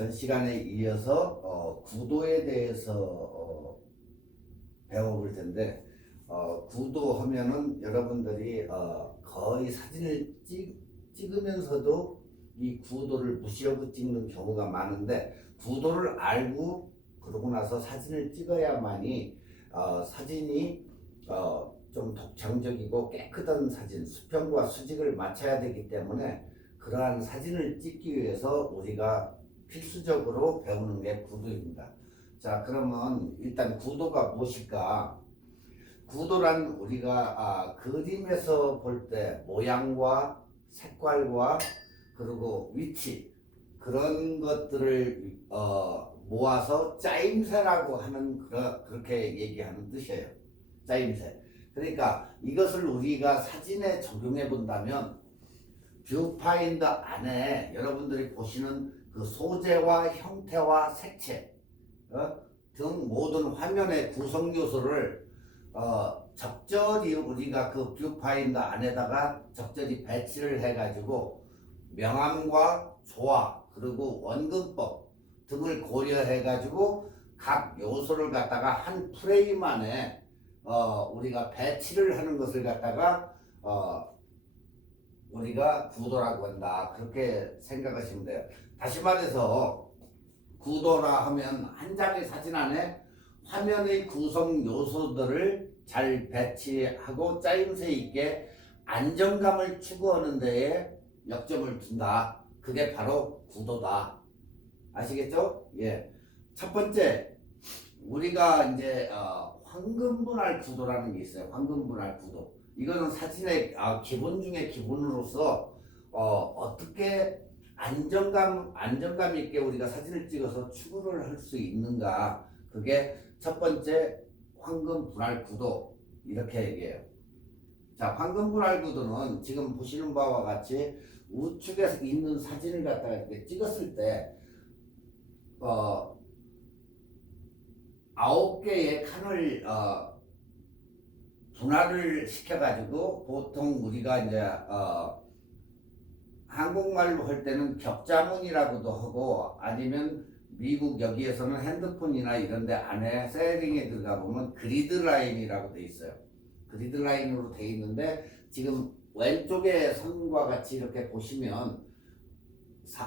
전 시간에 이어서 구도에 대해서 배워볼 텐데 구도 하면은 여러분들이 거의 사진을 찍으면서도 이 구도를 무시하고 찍는 경우가 많은데 구도를 알고 그러고 나서 사진을 찍어야만이 사진이 좀 독창적이고 깨끗한 사진, 수평과 수직을 맞춰야 되기 때문에 그러한 사진을 찍기 위해서 우리가 필수적으로 배우는 게 구도입니다. 자, 그러면 일단 구도가 무엇일까? 구도란 우리가 그림에서 볼 때 모양과 색깔과 그리고 위치 그런 것들을 모아서 짜임새라고 하는 그렇게 얘기하는 뜻이에요. 짜임새. 그러니까 이것을 우리가 사진에 적용해 본다면 뷰파인더 안에 여러분들이 보시는 그 소재와 형태와 색채 등 모든 화면의 구성 요소를 적절히 우리가 그 뷰파인더 안에다가 적절히 배치를 해가지고 명암과 조화 그리고 원근법 등을 고려해가지고 각 요소를 갖다가 한 프레임 안에 우리가 배치를 하는 것을 갖다가 우리가 구도라고 한다. 그렇게 생각하시면 돼요. 다시 말해서 구도라 하면 한 장의 사진 안에 화면의 구성 요소들을 잘 배치하고 짜임새 있게 안정감을 추구하는 데에 역점을 둔다. 그게 바로 구도다. 아시겠죠? 예. 첫 번째, 우리가 이제 황금분할 구도라는 게 있어요. 황금분할 구도. 이거는 사진의 기본 중에 기본으로서 어떻게 안정감 있게 우리가 사진을 찍어서 추구를 할 수 있는가. 그게 첫 번째 황금분할 구도 이렇게 얘기해요. 자, 황금분할 구도는 지금 보시는 바와 같이 우측에 있는 사진을 갖다가 이렇게 찍었을 때 9개의 칸을 분할을 시켜가지고 보통 우리가 이제 한국말로 할 때는 격자문이라고도 하고 아니면 미국 여기에서는 핸드폰이나 이런데 안에 셀링에 들어가 보면 그리드 라인이라고 돼 있어요. 그리드 라인으로 돼 있는데 지금 왼쪽에 선과 같이 이렇게 보시면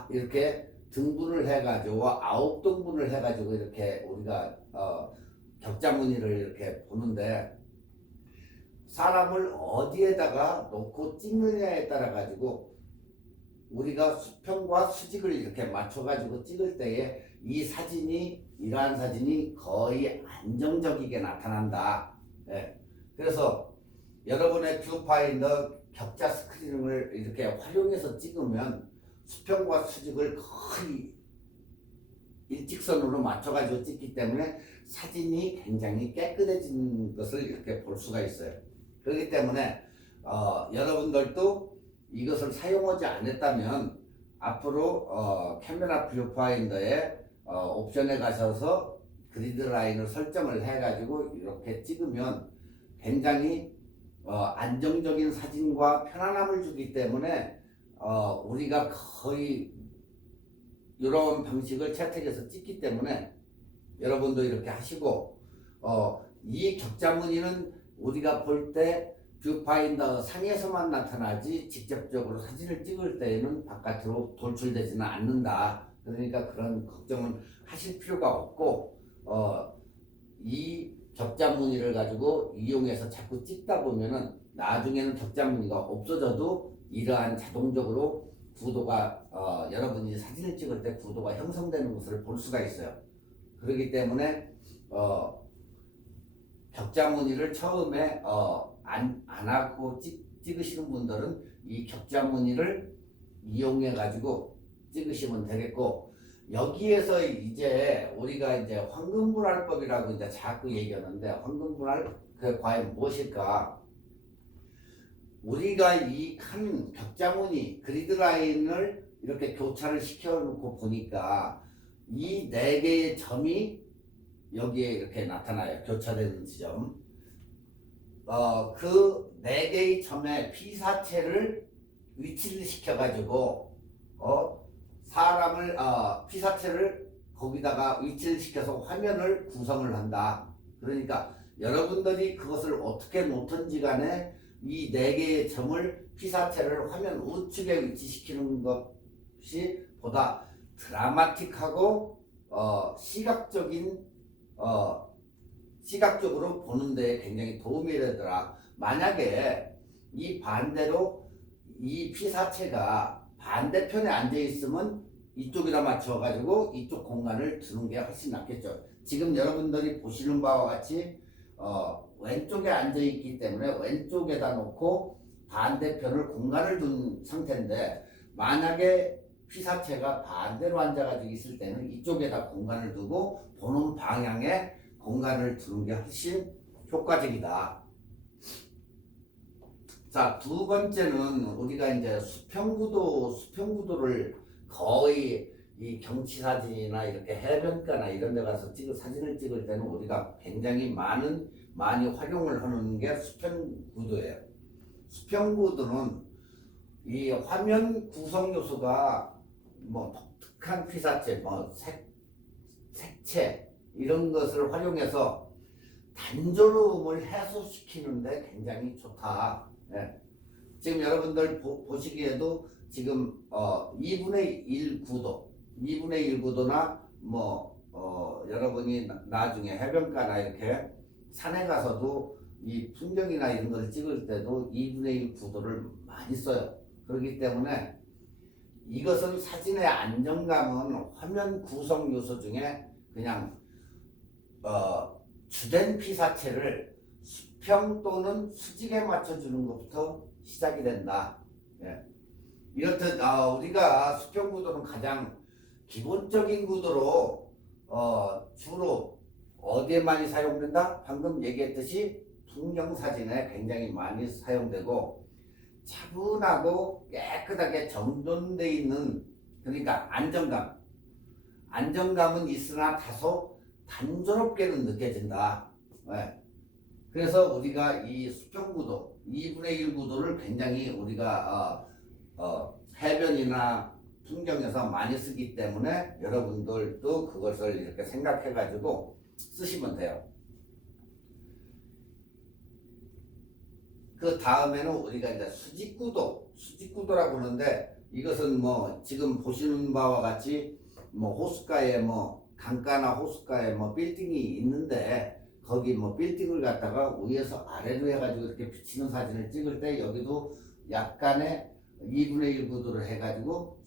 이렇게 등분을 해가지고 9등분을 해가지고 이렇게 우리가 격자무늬를 이렇게 보는데 사람을 어디에다가 놓고 찍느냐에 따라 가지고 우리가 수평과 수직을 이렇게 맞춰 가지고 찍을 때에 이러한 사진이 거의 안정적이게 나타난다. 예. 그래서 여러분의 뷰파인더 격자 스크린을 이렇게 활용해서 찍으면 수평과 수직을 거의 일직선으로 맞춰가지고 찍기 때문에 사진이 굉장히 깨끗해진 것을 이렇게 볼 수가 있어요. 그렇기 때문에 여러분들도 이것을 사용하지 않았다면 앞으로 카메라 뷰파인더에 옵션에 가셔서 그리드 라인을 설정을 해가지고 이렇게 찍으면 굉장히 안정적인 사진과 편안함을 주기 때문에 우리가 거의 이런 방식을 채택해서 찍기 때문에 여러분도 이렇게 하시고 이 격자무늬는 우리가 볼 때 뷰파인더 상에서만 나타나지 직접적으로 사진을 찍을 때에는 바깥으로 돌출되지는 않는다. 그러니까 그런 걱정은 하실 필요가 없고 이 격자무늬를 가지고 이용해서 자꾸 찍다 보면은 나중에는 격자무늬가 없어져도 이러한 자동적으로 구도가 여러분이 사진을 찍을 때 구도가 형성되는 것을 볼 수가 있어요. 그렇기 때문에 격자무늬를 처음에 안 하고 찍으시는 분들은 이 격자무늬를 이용해 가지고 찍으시면 되겠고 여기에서 이제 우리가 이제 황금분할법이라고 이제 자꾸 얘기하는데 황금분할 그 과연 무엇일까? 우리가 이 칸 격자무늬 그리드 라인을 이렇게 교차를 시켜놓고 보니까 이 4개의 점이 여기에 이렇게 나타나요. 교차되는 지점. 그 4개의 점의 피사체를 위치를 시켜가지고 사람을 피사체를 거기다가 위치를 시켜서 화면을 구성을 한다. 그러니까 여러분들이 그것을 어떻게 놓든지 간에 이 네 개의 점을 피사체를 화면 우측에 위치시키는 것이 보다 드라마틱하고 시각적으로 보는 데 굉장히 도움이 되더라. 만약에 이 반대로 이 피사체가 반대편에 앉아 있으면 이쪽이라 맞춰가지고 이쪽 공간을 두는 게 훨씬 낫겠죠. 지금 여러분들이 보시는 바와 같이 왼쪽에 앉아 있기 때문에 왼쪽에다 놓고 반대편을 공간을 둔 상태인데, 만약에 피사체가 반대로 앉아가지고 있을 때는 이쪽에다 공간을 두고 보는 방향에 공간을 두는 게 훨씬 효과적이다. 자, 두 번째는 우리가 이제 수평구도를 거의 이 경치 사진이나 이렇게 해변가나 이런 데 가서 사진을 찍을 때는 우리가 굉장히 많이 활용을 하는 게 수평구도예요. 수평구도는 이 화면 구성 요소가 뭐 독특한 피사체, 뭐 색채 이런 것을 활용해서 단조로움을 해소시키는데 굉장히 좋다. 예. 지금 여러분들 보시기에도 지금 2분의 1 구도, 2분의 1 구도나 여러분이 나중에 해변가나 이렇게 산에 가서도 이 풍경이나 이런 걸 찍을 때도 2분의 1 구도를 많이 써요. 그렇기 때문에 이것은 사진의 안정감은 화면 구성 요소 중에 그냥 주된 피사체를 수평 또는 수직에 맞춰주는 것부터 시작이 된다. 예. 이렇듯 우리가 수평 구도는 가장 기본적인 구도로 주로 어디에 많이 사용된다? 방금 얘기했듯이 풍경 사진에 굉장히 많이 사용되고, 차분하고 깨끗하게 정돈되어 있는, 그러니까 안정감은 있으나 다소 단조롭게는 느껴진다. 네. 그래서 우리가 이 수평구도 2분의 1 구도를 굉장히 우리가 해변이나 풍경에서 많이 쓰기 때문에 여러분들도 그것을 이렇게 생각해 가지고 쓰시면 돼요. 그 다음에는 우리가 이제 수직구도라고 하는데, 이것은 지금 보시는 바와 같이 호숫가에 강가나 호숫가에 빌딩이 있는데, 거기 빌딩을 갖다가 위에서 아래로 해가지고 이렇게 비치는 사진을 찍을 때 여기도 약간의 2분의 1 구도를 해가지고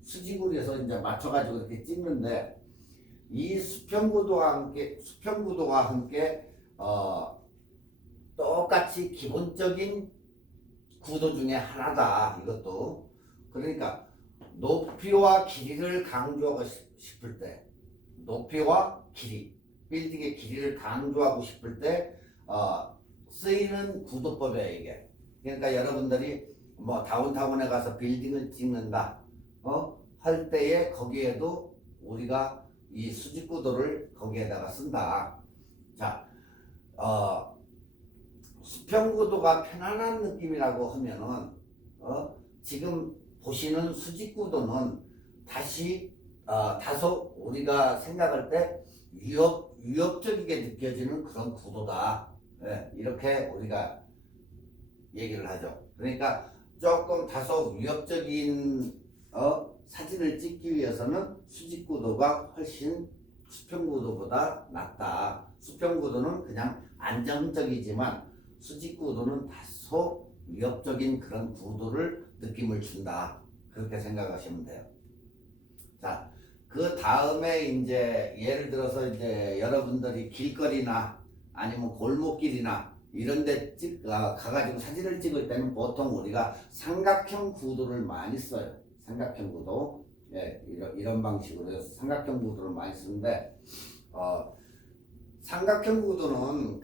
수직으로 해서 이제 맞춰가지고 이렇게 찍는데, 이 수평구도와 함께 똑같이 기본적인 구도 중에 하나다. 이것도 그러니까 높이와 길이를 강조하고 싶을 때, 높이와 길이, 빌딩의 길이를 강조하고 싶을 때 쓰이는 구도법이에요, 이게. 그러니까 여러분들이 다운타운에 가서 빌딩을 찍는다 할 때에 거기에도 우리가 이 수직구도를 거기에다가 쓴다. 자, 수평구도가 편안한 느낌이라고 하면은 지금 보시는 수직구도는 다소 우리가 생각할 때 위협적이게 느껴지는 그런 구도다. 네, 이렇게 우리가 얘기를 하죠. 그러니까 조금 다소 위협적인 사진을 찍기 위해서는 수직구도가 훨씬 수평구도보다 낫다. 수평구도는 그냥 안정적이지만 수직구도는 다소 위협적인 그런 구도를 느낌을 준다. 그렇게 생각하시면 돼요. 자, 그 다음에 이제 예를 들어서 이제 여러분들이 길거리나 아니면 골목길이나 이런 데 가가지고 사진을 찍을 때는 보통 우리가 삼각형 구도를 많이 써요. 삼각형 구도. 예, 이런 방식으로 해서 삼각형 구도를 많이 쓰는데, 삼각형 구도는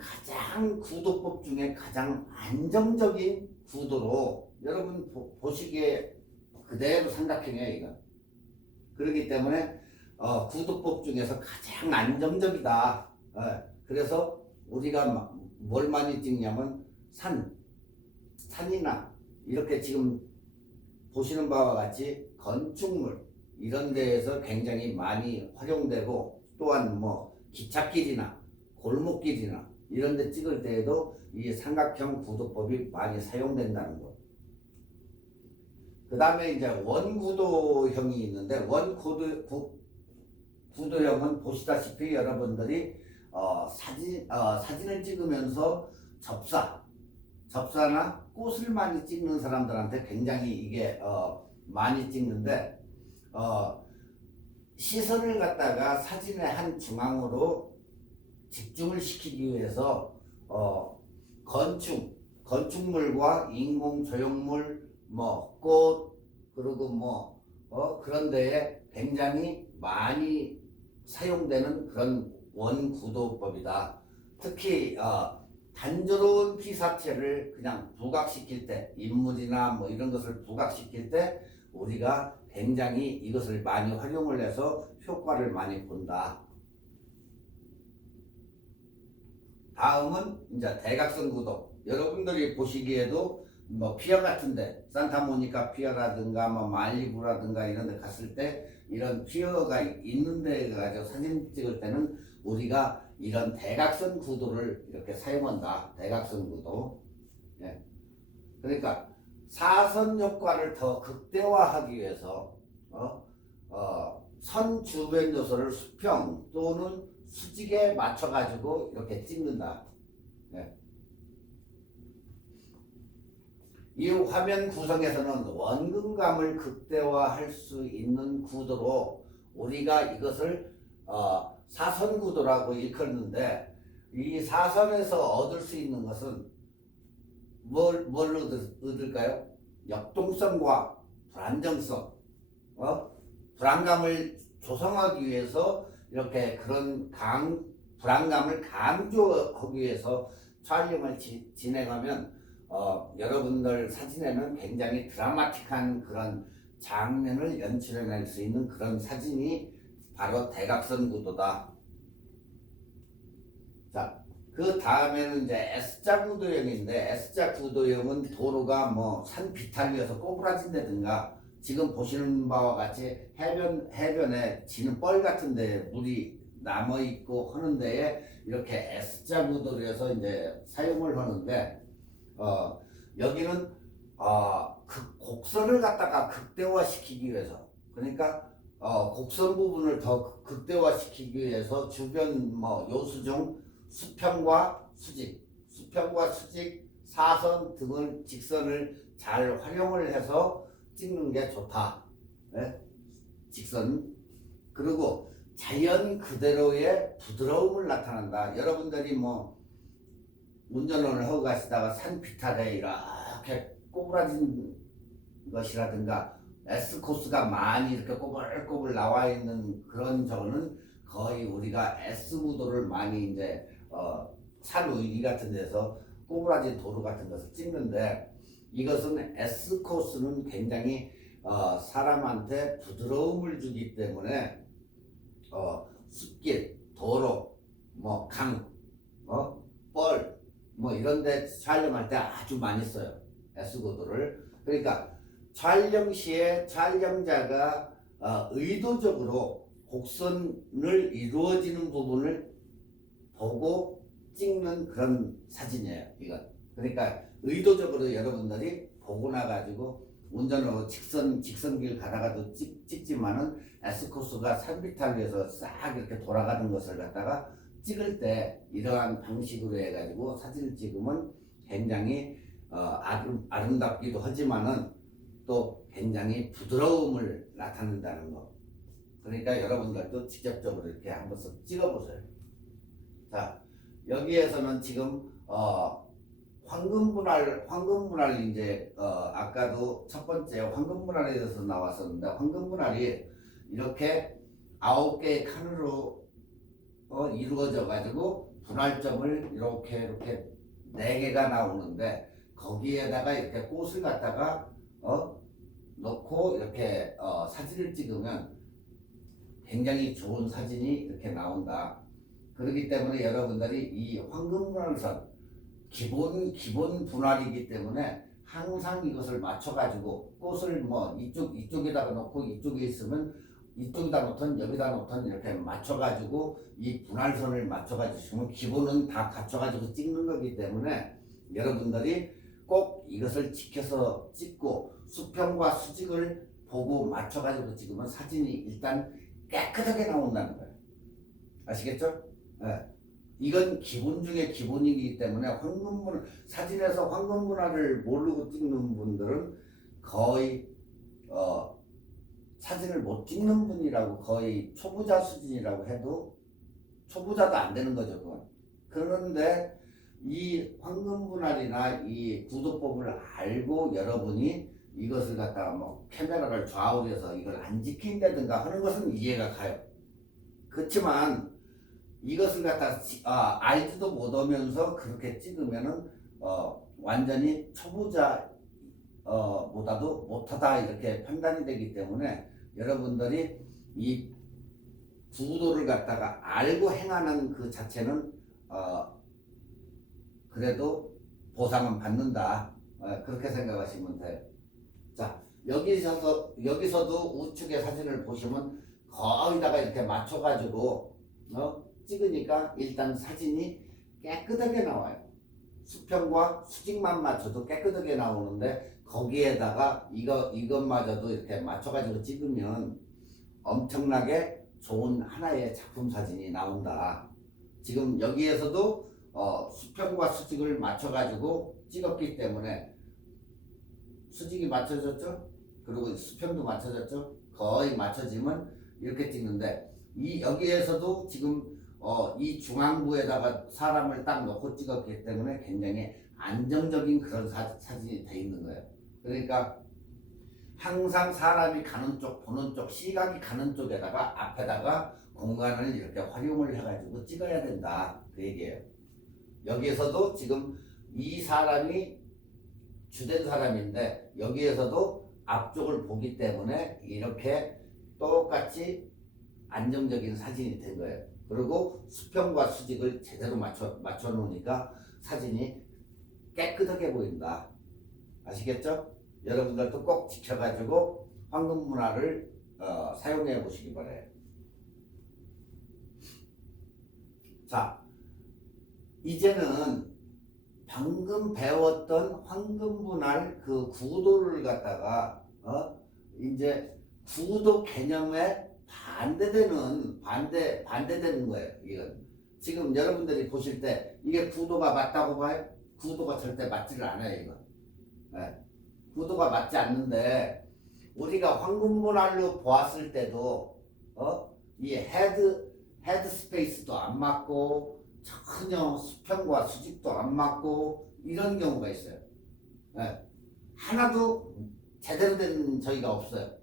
구도법 중에 가장 안정적인 구도로, 여러분 보시기에 그대로 삼각형이에요, 이건. 그렇기 때문에 구도법 중에서 가장 안정적이다. 그래서 우리가 뭘 많이 찍냐면 산이나 이렇게 지금 보시는 바와 같이 건축물 이런 데에서 굉장히 많이 활용되고, 또한 뭐 기찻길이나 골목길이나 이런 데 찍을 때에도 이 삼각형 구도법이 많이 사용된다는 것. 그 다음에 이제 원구도형이 있는데, 구도형은 보시다시피 여러분들이 사진을 찍으면서 접사나 꽃을 많이 찍는 사람들한테 굉장히 이게 많이 찍는데, 시선을 갖다가 사진의 한 중앙으로 집중을 시키기 위해서 건축물과 인공 조형물, 뭐 꽃, 그리고 그런 데에 굉장히 많이 사용되는 그런 원구도법이다. 특히 단조로운 피사체를 그냥 부각시킬 때, 인물이나 뭐 이런 것을 부각시킬 때 우리가 굉장히 이것을 많이 활용을 해서 효과를 많이 본다. 다음은 이제 대각선 구도. 여러분들이 보시기에도 뭐 피어 같은데, 산타모니카 피어라든가 뭐 말리부라든가 이런 데 갔을 때 이런 피어가 있는 데 가지고 사진 찍을 때는 우리가 이런 대각선 구도를 이렇게 사용한다. 대각선 구도. 예. 그러니까 사선 효과를 더 극대화하기 위해서 선 주변 요소를 수평 또는 수직에 맞춰 가지고 이렇게 찍는다. 예. 이 화면 구성에서는 원근감을 극대화할 수 있는 구도로 우리가 이것을 사선 구도라고 일컫는데, 이 사선에서 얻을 수 있는 것은 뭘 얻을까요? 역동성과 불안정성, 불안감을 조성하기 위해서 이렇게 그런 불안감을 강조하기 위해서 촬영을 진행하면 여러분들 사진에는 굉장히 드라마틱한 그런 장면을 연출해낼 수 있는 그런 사진이 바로 대각선 구도다. 자, 그 다음에는 이제 S자 구도형인데, S자 구도형은 도로가 뭐 산 비탈이어서 꼬부라진다든가, 지금 보시는 바와 같이 해변에 지는 뻘 같은 데 물이 남아 있고 하는 데에 이렇게 S자 구도로 해서 이제 사용을 하는데, 여기는 곡선을 갖다가 극대화시키기 위해서, 그러니까 곡선 부분을 더 극대화시키기 위해서 주변 뭐 요수 중 수평과 수직, 사선 등을 직선을 잘 활용을 해서 찍는 게 좋다. 네? 직선. 그리고 자연 그대로의 부드러움을 나타낸다. 여러분들이 뭐 운전을 하고 가시다가 산 비탈에 이렇게 꼬부라진 것이라든가 S코스가 많이 이렇게 꼬불꼬불 나와 있는 그런 저는 거의 우리가 S구도를 많이 이제 산 위리 같은 데서 꼬부라진 도로 같은 것을 찍는데, 이것은 S코스는 굉장히 사람한테 부드러움을 주기 때문에 숲길, 도로, 뭐 강, 뻘 뭐 이런 데 촬영할 때 아주 많이 써요. S구도를. 그러니까 촬영 시에 촬영자가 의도적으로 곡선을 이루어지는 부분을 보고 찍는 그런 사진이에요, 이건. 그러니까 의도적으로 여러분들이 보고 나가지고 운전으로 직선길 가다가도 찍지만은 S코스가 산비탈에서 싹 이렇게 돌아가는 것을 갖다가 찍을 때 이러한 방식으로 해가지고 사진을 찍으면 굉장히 아름답기도 하지만은 또 굉장히 부드러움을 나타낸다는 거. 그러니까 여러분들도 직접적으로 이렇게 한번 찍어보세요. 자, 여기에서는 지금 황금분할 이제 아까도 첫 번째 황금분할에 대해서 나왔었는데, 황금분할이 이렇게 9개의 칸으로 이루어져 가지고 분할점을 이렇게 4개가 나오는데, 거기에다가 이렇게 꽃을 갖다가 넣고 이렇게 사진을 찍으면 굉장히 좋은 사진이 이렇게 나온다. 그렇기 때문에 여러분들이 이 황금분할선 기본 분할이기 때문에 항상 이것을 맞춰가지고 꽃을 뭐 이쪽에다가 놓고 이쪽에 있으면 이쪽에다 놓든 여기다 놓든 이렇게 맞춰가지고 이 분할선을 맞춰가지고 기본은 다 갖춰가지고 찍는 거기 때문에 여러분들이 꼭 이것을 지켜서 찍고 수평과 수직을 보고 맞춰가지고 찍으면 사진이 일단 깨끗하게 나온다는 거예요. 아시겠죠? 네. 이건 기본 중에 기본이기 때문에 사진에서 황금분할을 모르고 찍는 분들은 거의 사진을 못 찍는 분이라고, 거의 초보자 수준이라고 해도 초보자도 안 되는 거죠, 그건. 그런데 이 황금분할이나 이 구도법을 알고 여러분이 이것을 갖다가 뭐 카메라를 좌우해서 이걸 안 지킨다든가 하는 것은 이해가 가요. 그렇지만 이것을 갖다 알지도 못하면서 그렇게 찍으면은 완전히 초보자 보다도 못하다 이렇게 판단이 되기 때문에 여러분들이 이 구도를 갖다가 알고 행하는 그 자체는 그래도 보상은 받는다. 그렇게 생각하시면 돼요. 자, 여기서도 우측의 사진을 보시면 거의다가 이렇게 맞춰가지고 찍으니까 일단 사진이 깨끗하게 나와요. 수평과 수직만 맞춰도 깨끗하게 나오는데 거기에다가 이것마저도 이렇게 맞춰가지고 찍으면 엄청나게 좋은 하나의 작품 사진이 나온다. 지금 여기에서도 수평과 수직을 맞춰가지고 찍었기 때문에 수직이 맞춰졌죠? 그리고 수평도 맞춰졌죠? 거의 맞춰지면 이렇게 찍는데 여기에서도 지금 이 중앙부에다가 사람을 딱 놓고 찍었기 때문에 굉장히 안정적인 그런 사진이 돼 있는 거예요. 그러니까 항상 사람이 가는 쪽, 보는 쪽, 시각이 가는 쪽에다가 앞에다가 공간을 이렇게 활용을 해가지고 찍어야 된다. 그 얘기예요. 여기에서도 지금 이 사람이 주된 사람인데 여기에서도 앞쪽을 보기 때문에 이렇게 똑같이 안정적인 사진이 된 거예요. 그리고 수평과 수직을 제대로 맞춰 놓으니까 사진이 깨끗하게 보인다. 아시겠죠? 여러분들도 꼭 지켜가지고 황금분할을 사용해 보시기 바래요. 자, 이제는 방금 배웠던 황금분할 그 구도를 갖다가 이제 구도 개념에 반대되는 거예요. 이건 지금 여러분들이 보실 때 이게 구도가 맞다고 봐요? 구도가 절대 맞지를 않아요. 이건 구도가 맞지 않는데 우리가 황금분할로 보았을 때도 이 헤드 스페이스도 안 맞고 전혀 수평과 수직도 안 맞고 이런 경우가 있어요. 하나도 제대로 된 저희가 없어요.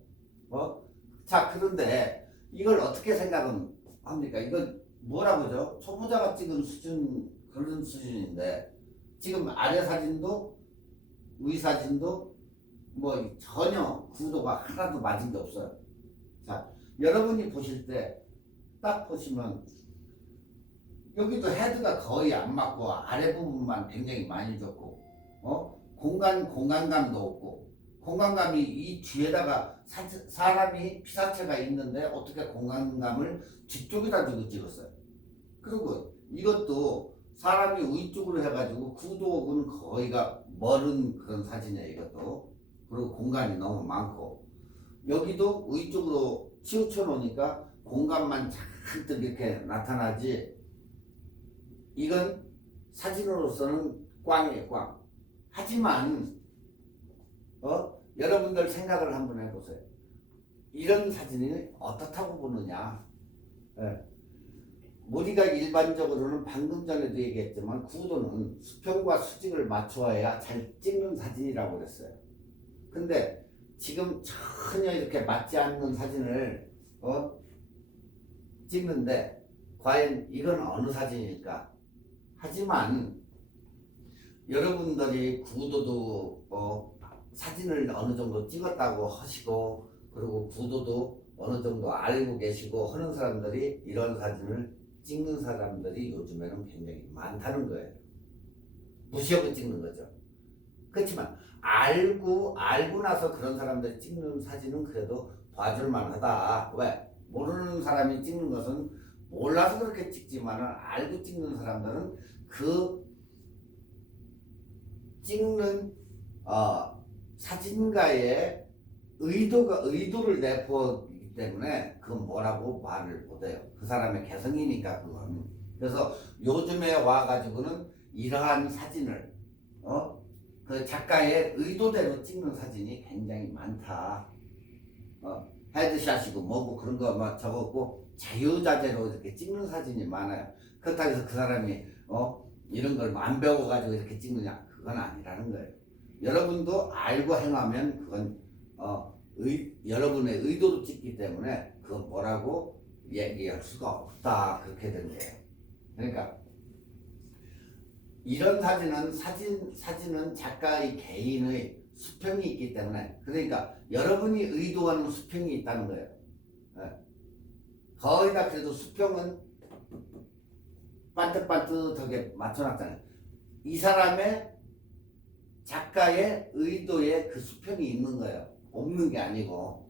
자, 그런데 이걸 어떻게 생각합니까? 이건 뭐라고 하죠? 초보자가 찍은 수준, 그런 수준인데 지금 아래 사진도 위 사진도 뭐 전혀 구도가 하나도 맞은 게 없어요. 자, 여러분이 보실 때 딱 보시면 여기도 헤드가 거의 안 맞고 아래 부분만 굉장히 많이 줬고 공간감도 없고, 공간감이 이 뒤에다가 사람이 피사체가 있는데 어떻게 공간감을 뒤쪽에다 두고 찍었어요. 그리고 이것도 사람이 위쪽으로 해가지고 구도는 거의가 멀은 그런 사진이에요. 이것도. 그리고 공간이 너무 많고 여기도 위쪽으로 치우쳐 놓으니까 공간만 잔뜩 이렇게 나타나지 이건 사진으로서는 꽝이에요. 꽝. 하지만 여러분들 생각을 한번 해보세요. 이런 사진이 어떻다고 보느냐. 우리가 일반적으로는 방금 전에도 얘기했지만 구도는 수평과 수직을 맞추어야 잘 찍는 사진이라고 그랬어요. 근데 지금 전혀 이렇게 맞지 않는 사진을 찍는데 과연 이건 어느 사진일까? 하지만 여러분들이 구도도 사진을 어느 정도 찍었다고 하시고 그리고 구도도 어느 정도 알고 계시고 하는 사람들이 이런 사진을 찍는 사람들이 요즘에는 굉장히 많다는 거예요. 무시하고 찍는 거죠. 그렇지만 알고 나서 그런 사람들이 찍는 사진은 그래도 봐줄 만하다. 왜? 모르는 사람이 찍는 것은 몰라서 그렇게 찍지만은 알고 찍는 사람들은 그 찍는 사진가의 의도를 내포하기 때문에 그건 뭐라고 말을 못해요. 그 사람의 개성이니까 그건. 그래서 요즘에 와가지고는 이러한 사진을 그 작가의 의도대로 찍는 사진이 굉장히 많다. 헤드샷이고 뭐고 그런 거 막 적었고 자유자재로 이렇게 찍는 사진이 많아요. 그렇다고 해서 그 사람이 이런 걸 안 배워가지고 이렇게 찍느냐, 그건 아니라는 거예요. 여러분도 알고 행하면 그건 여러분의 의도로 찍기 때문에 그건 뭐라고 얘기할 수가 없다, 그렇게 된 거예요. 그러니까 이런 사진은 작가의 개인의 수평이 있기 때문에, 그러니까 여러분이 의도하는 수평이 있다는 거예요. 거의 다 그래도 수평은 반듯반듯하게 맞춰놨잖아요. 이 사람의 작가의 의도에 그 수평이 있는 거예요. 없는 게 아니고.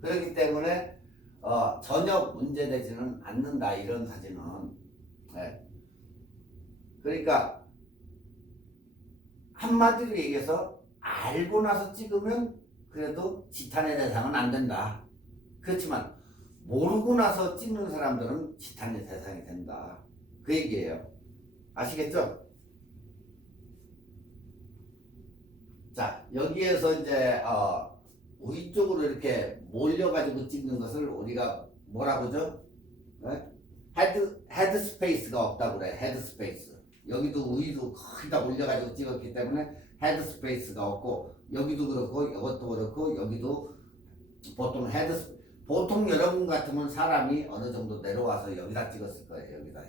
그렇기 때문에 전혀 문제되지는 않는다, 이런 사진은. 그러니까 한마디로 얘기해서 알고 나서 찍으면 그래도 지탄의 대상은 안 된다. 그렇지만 모르고 나서 찍는 사람들은 지탄의 대상이 된다, 그 얘기예요. 아시겠죠? 자, 여기에서 이제 위쪽으로 이렇게 몰려가지고 찍는 것을 우리가 뭐라고 하죠? 헤드 스페이스가 없다고 그래. 헤드 스페이스. 여기도 위로 거의 다 올려가지고 찍었기 때문에 헤드 스페이스가 없고, 여기도 그렇고 이것도 그렇고 여기도 보통 여러분 같으면 사람이 어느 정도 내려와서 여기다 찍었을 거예요. 여기다요.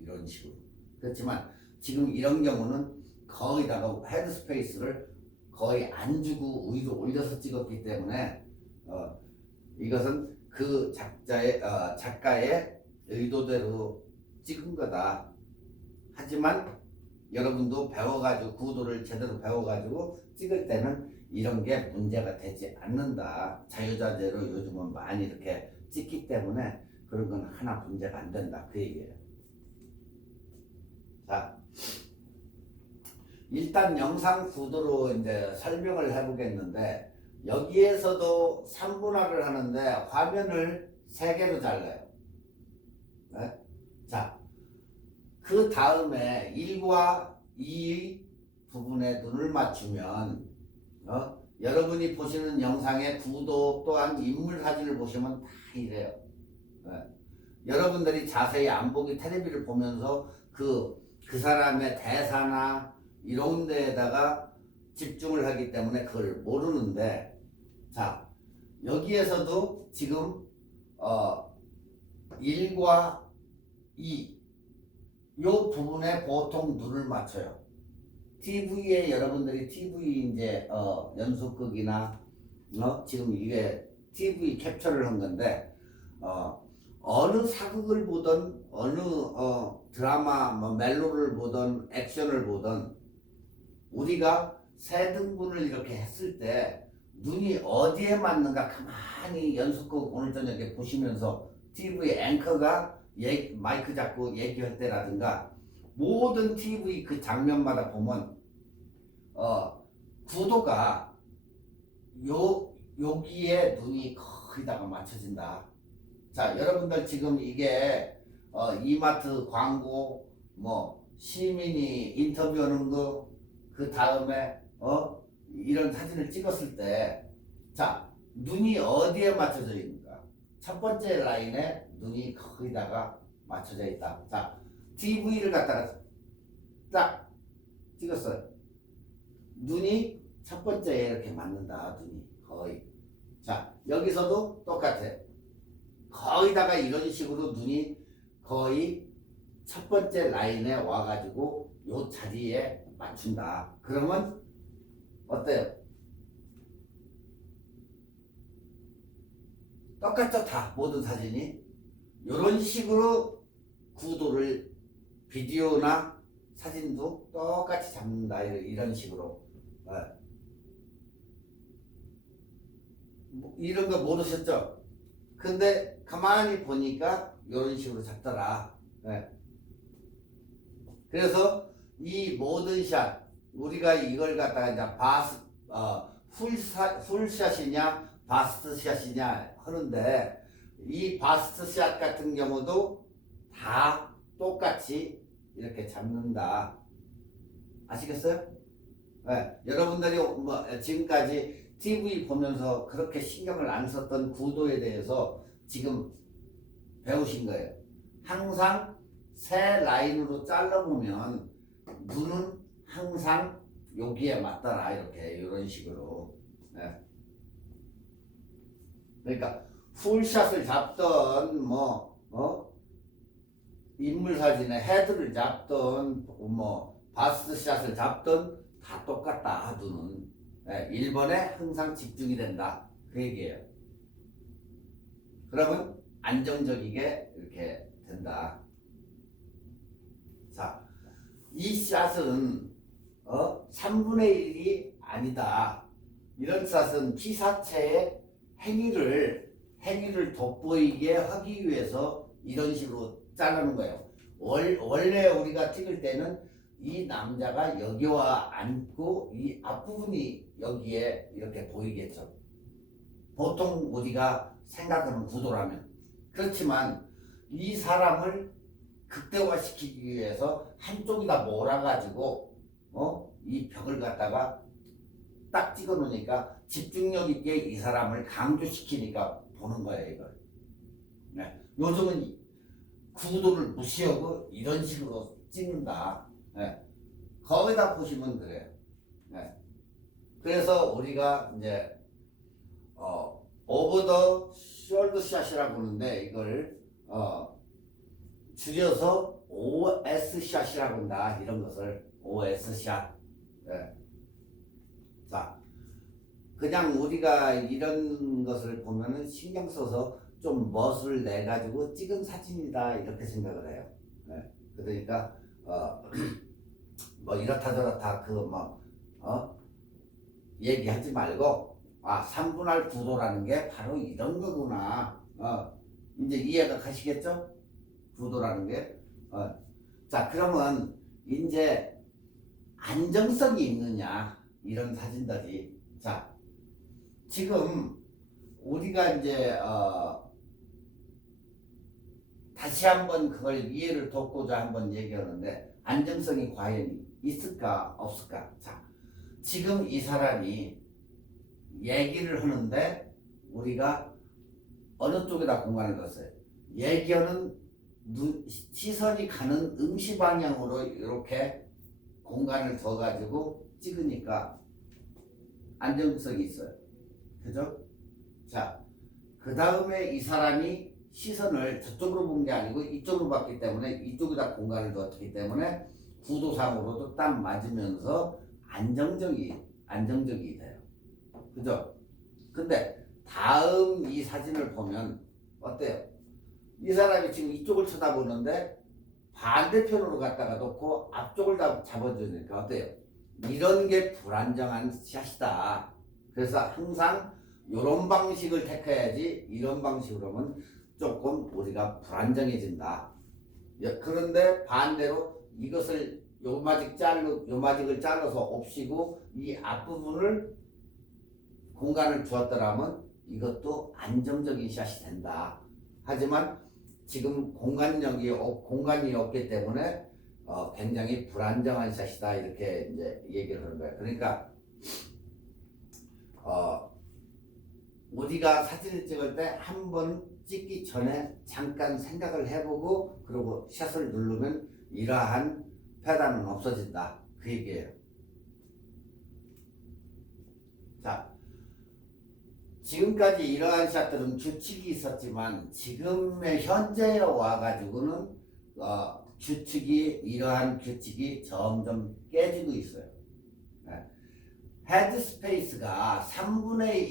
이런 식으로. 그렇지만 지금 이런 경우는 거기다가 헤드 스페이스를 거의 안 주고 위로 올려서 찍었기 때문에 이것은 그 작가의 의도대로 찍은 거다. 하지만 여러분도 배워가지고 구도를 제대로 배워가지고 찍을 때는 이런 게 문제가 되지 않는다. 자유자재로 요즘은 많이 이렇게 찍기 때문에 그런 건 하나 문제가 안 된다, 그 얘기예요. 자, 일단 영상 구도로 이제 설명을 해보겠는데, 여기에서도 3분할을 하는데 화면을 3개로 잘라요. 자, 그 다음에 1과 2 부분에 눈을 맞추면 여러분이 보시는 영상의 구도 또한 인물 사진을 보시면 다 이래요. 여러분들이 자세히 안 보기 텔레비를 보면서 그 사람의 대사나 이런 데에다가 집중을 하기 때문에 그걸 모르는데, 자, 여기에서도 지금 1과 2 요 부분에 보통 눈을 맞춰요. TV에 여러분들이 TV 이제 연속극이나 지금 이게 TV 캡처를 한 건데 어느 사극을 보든 어느 드라마 뭐 멜로를 보든 액션을 보든 우리가 세 등분을 이렇게 했을 때 눈이 어디에 맞는가 가만히 연속극 오늘 저녁에 보시면서 TV 앵커가 마이크 잡고 얘기할 때라든가 모든 TV 그 장면마다 보면 구도가 여기에 눈이 거의 다가 맞춰진다. 자, 여러분들 지금 이게 이마트 광고, 뭐 시민이 인터뷰하는 거, 그 다음에 이런 사진을 찍었을 때, 자, 눈이 어디에 맞춰져 있는가? 첫 번째 라인에 눈이 거기다가 맞춰져 있다. 자, TV를 갖다가 딱 찍었어요. 눈이 첫 번째에 이렇게 맞는다. 눈이 거의. 자, 여기서도 똑같아. 거기다가 이런 식으로 눈이 거의 첫 번째 라인에 와가지고 요 자리에 맞춘다. 그러면 어때요? 똑같죠? 다 모든 사진이. 이런 식으로 구도를 비디오나 사진도 똑같이 잡는다. 이런 식으로. 이런 거 모르셨죠? 근데 가만히 보니까 이런 식으로 잡더라. 그래서 이 모든 샷, 우리가 이걸 갖다가 이제 풀샷이냐 바스트 샷이냐 하는데, 이 바스트 샷 같은 경우도 다 똑같이 이렇게 잡는다. 아시겠어요? 여러분들이 지금까지 TV 보면서 그렇게 신경을 안 썼던 구도에 대해서 지금 배우신 거예요. 항상 세 라인으로 잘라보면 눈은 항상 여기에 맞더라. 이런 식으로. 그러니까 풀샷을 잡던 인물 사진에 헤드를 잡던 바스트샷을 잡던 다 똑같다. 눈은 1번에 항상 집중이 된다. 그 얘기예요. 그러면 안정적이게 이렇게 된다. 자, 이 샷은 3분의 1이 아니다. 이런 샷은 피사체의 행위를 돋보이게 하기 위해서 이런 식으로 자르는 거예요. 원래 우리가 찍을 때는 이 남자가 여기와 앉고 이 앞부분이 여기에 이렇게 보이겠죠. 보통 우리가 생각하는 구도라면. 그렇지만 이 사람을 극대화시키기 위해서 한쪽이다 몰아가지고 이 벽을 갖다가 딱 찍어 놓으니까 집중력 있게 이 사람을 강조시키니까 보는 거예요, 이걸. 요즘은 구도를 무시하고 이런 식으로 찍는다. 거기다 보시면 그래요. 그래서 우리가 이제 오버 더 숄더 샷이라고 하는데, 이걸 줄여서 OS 샷이라고 한다. 이런 것을 OS 샷. 자, 그냥 우리가 이런 것을 보면은 신경 써서 좀 멋을 내 가지고 찍은 사진이다 이렇게 생각을 해요. 그러니까 이렇다 저렇다 얘기하지 말고 3분할 구도라는 게 바로 이런 거구나. 이제 이해가 가시겠죠? 구도라는 게. 자, 그러면 이제 안정성이 있느냐 이런 사진들이. 자, 지금 우리가 이제 다시 한번 그걸 이해를 돕고자 한번 얘기하는데, 안정성이 과연 있을까 없을까? 자, 지금 이 사람이 얘기를 하는데 우리가 어느 쪽에다 공간을 뒀어요? 얘기하는 시선이 가는 응시 방향으로 이렇게 공간을 둬 가지고 찍으니까 안정성이 있어요. 그죠? 자, 그 다음에 이 사람이 시선을 저쪽으로 본 게 아니고 이쪽으로 봤기 때문에 이쪽에다 공간을 뒀기 때문에 구도상으로도 딱 맞으면서 안정적이 돼요. 그죠? 근데 다음 이 사진을 보면 어때요? 이 사람이 지금 이쪽을 쳐다보는데 반대편으로 갖다가 놓고 앞쪽을 다 잡아주니까 어때요? 이런 게 불안정한 샷이다. 그래서 항상 이런 방식을 택해야지, 이런 방식으로 하면 조금 우리가 불안정해진다. 그런데 반대로 이것을 요마직을 잘라서 없이고 이 앞부분을 공간을 주었더라면 이것도 안정적인 샷이 된다. 하지만 지금 공간이 없기 때문에 굉장히 불안정한 샷이다. 이렇게 이제 얘기를 하는 거예요. 그러니까 우리가 사진을 찍을 때 한 번 찍기 전에 잠깐 생각을 해보고 그리고 샷을 누르면 이러한 패단은 없어진다. 그 얘기예요. 자, 지금까지 이러한 샷들은 규칙이 있었지만 지금의 현재에 와가지고는 이러한 규칙이 점점 깨지고 있어요. 헤드 스페이스가 3분의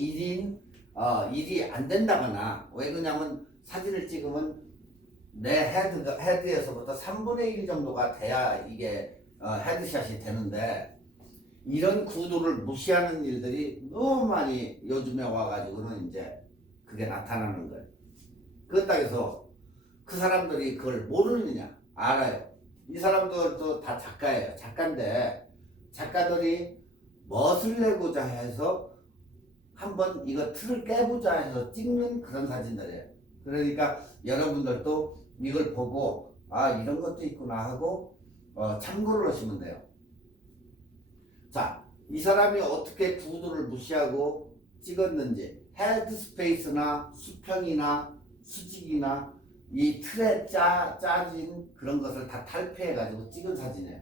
1이 안 된다거나, 왜 그러냐면 사진을 찍으면 내 헤드에서부터 3분의 1 정도가 돼야 이게 헤드샷이 되는데 이런 구도를 무시하는 일들이 너무 많이 요즘에 와가지고는 이제 그게 나타나는 거예요. 그렇다고 해서 그 사람들이 그걸 모르느냐? 알아요. 이 사람들도 다 작가예요. 작가인데 작가들이 멋을 내고자 해서 한번 이거 틀을 깨보자 해서 찍는 그런 사진들이에요. 그러니까 여러분들도 이걸 보고 아 이런 것도 있구나 하고 참고를 하시면 돼요. 자, 이 사람이 어떻게 구도를 무시하고 찍었는지 헤드 스페이스나 수평이나 수직이나 이 틀에 짜진 그런 것을 다 탈피해가지고 찍은 사진이에요.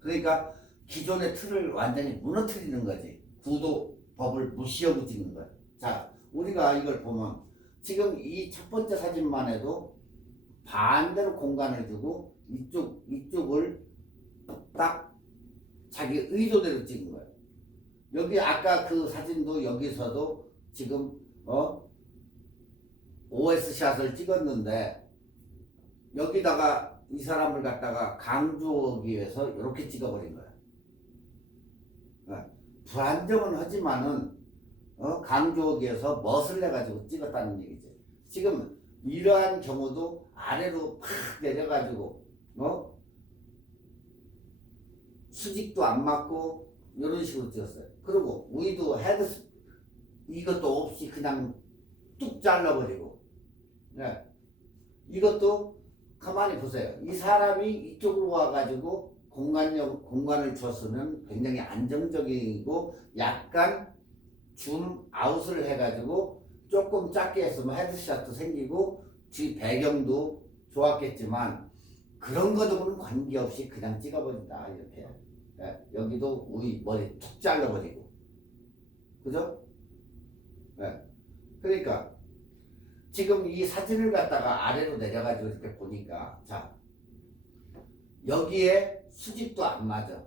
그러니까 기존의 틀을 완전히 무너뜨리는 거지. 구도법을 무시하고 찍는 거예요. 자, 우리가 이걸 보면 지금 이 첫 번째 사진만 해도 반대로 공간을 주고 이쪽을 딱 자기 의도대로 찍은 거예요. 여기 아까 그 사진도 여기서도 지금 OS 샷을 찍었는데 여기다가 이 사람을 갖다가 강조하기 위해서 이렇게 찍어버린 거예요. 불안정은 하지만은 강조하기 위해서 멋을 내가지고 찍었다는 얘기죠. 지금 이러한 경우도 아래로 팍 내려가지고 수직도 안 맞고 이런 식으로 찍었어요. 그리고 위도 헤드 이것도 없이 그냥 뚝 잘라버리고 이것도 가만히 보세요. 이 사람이 이쪽으로 와가지고 공간을 줬으면 굉장히 안정적이고 약간 줌 아웃을 해가지고 조금 작게 했으면 헤드샷도 생기고 뒤 배경도 좋았겠지만 그런 거하고는 관계없이 그냥 찍어버린다 이렇게. 여기도 머리 툭 잘라버리고 그죠? 그러니까 지금 이 사진을 갖다가 아래로 내려가지고 이렇게 보니까 자 여기에 수직도 안 맞아.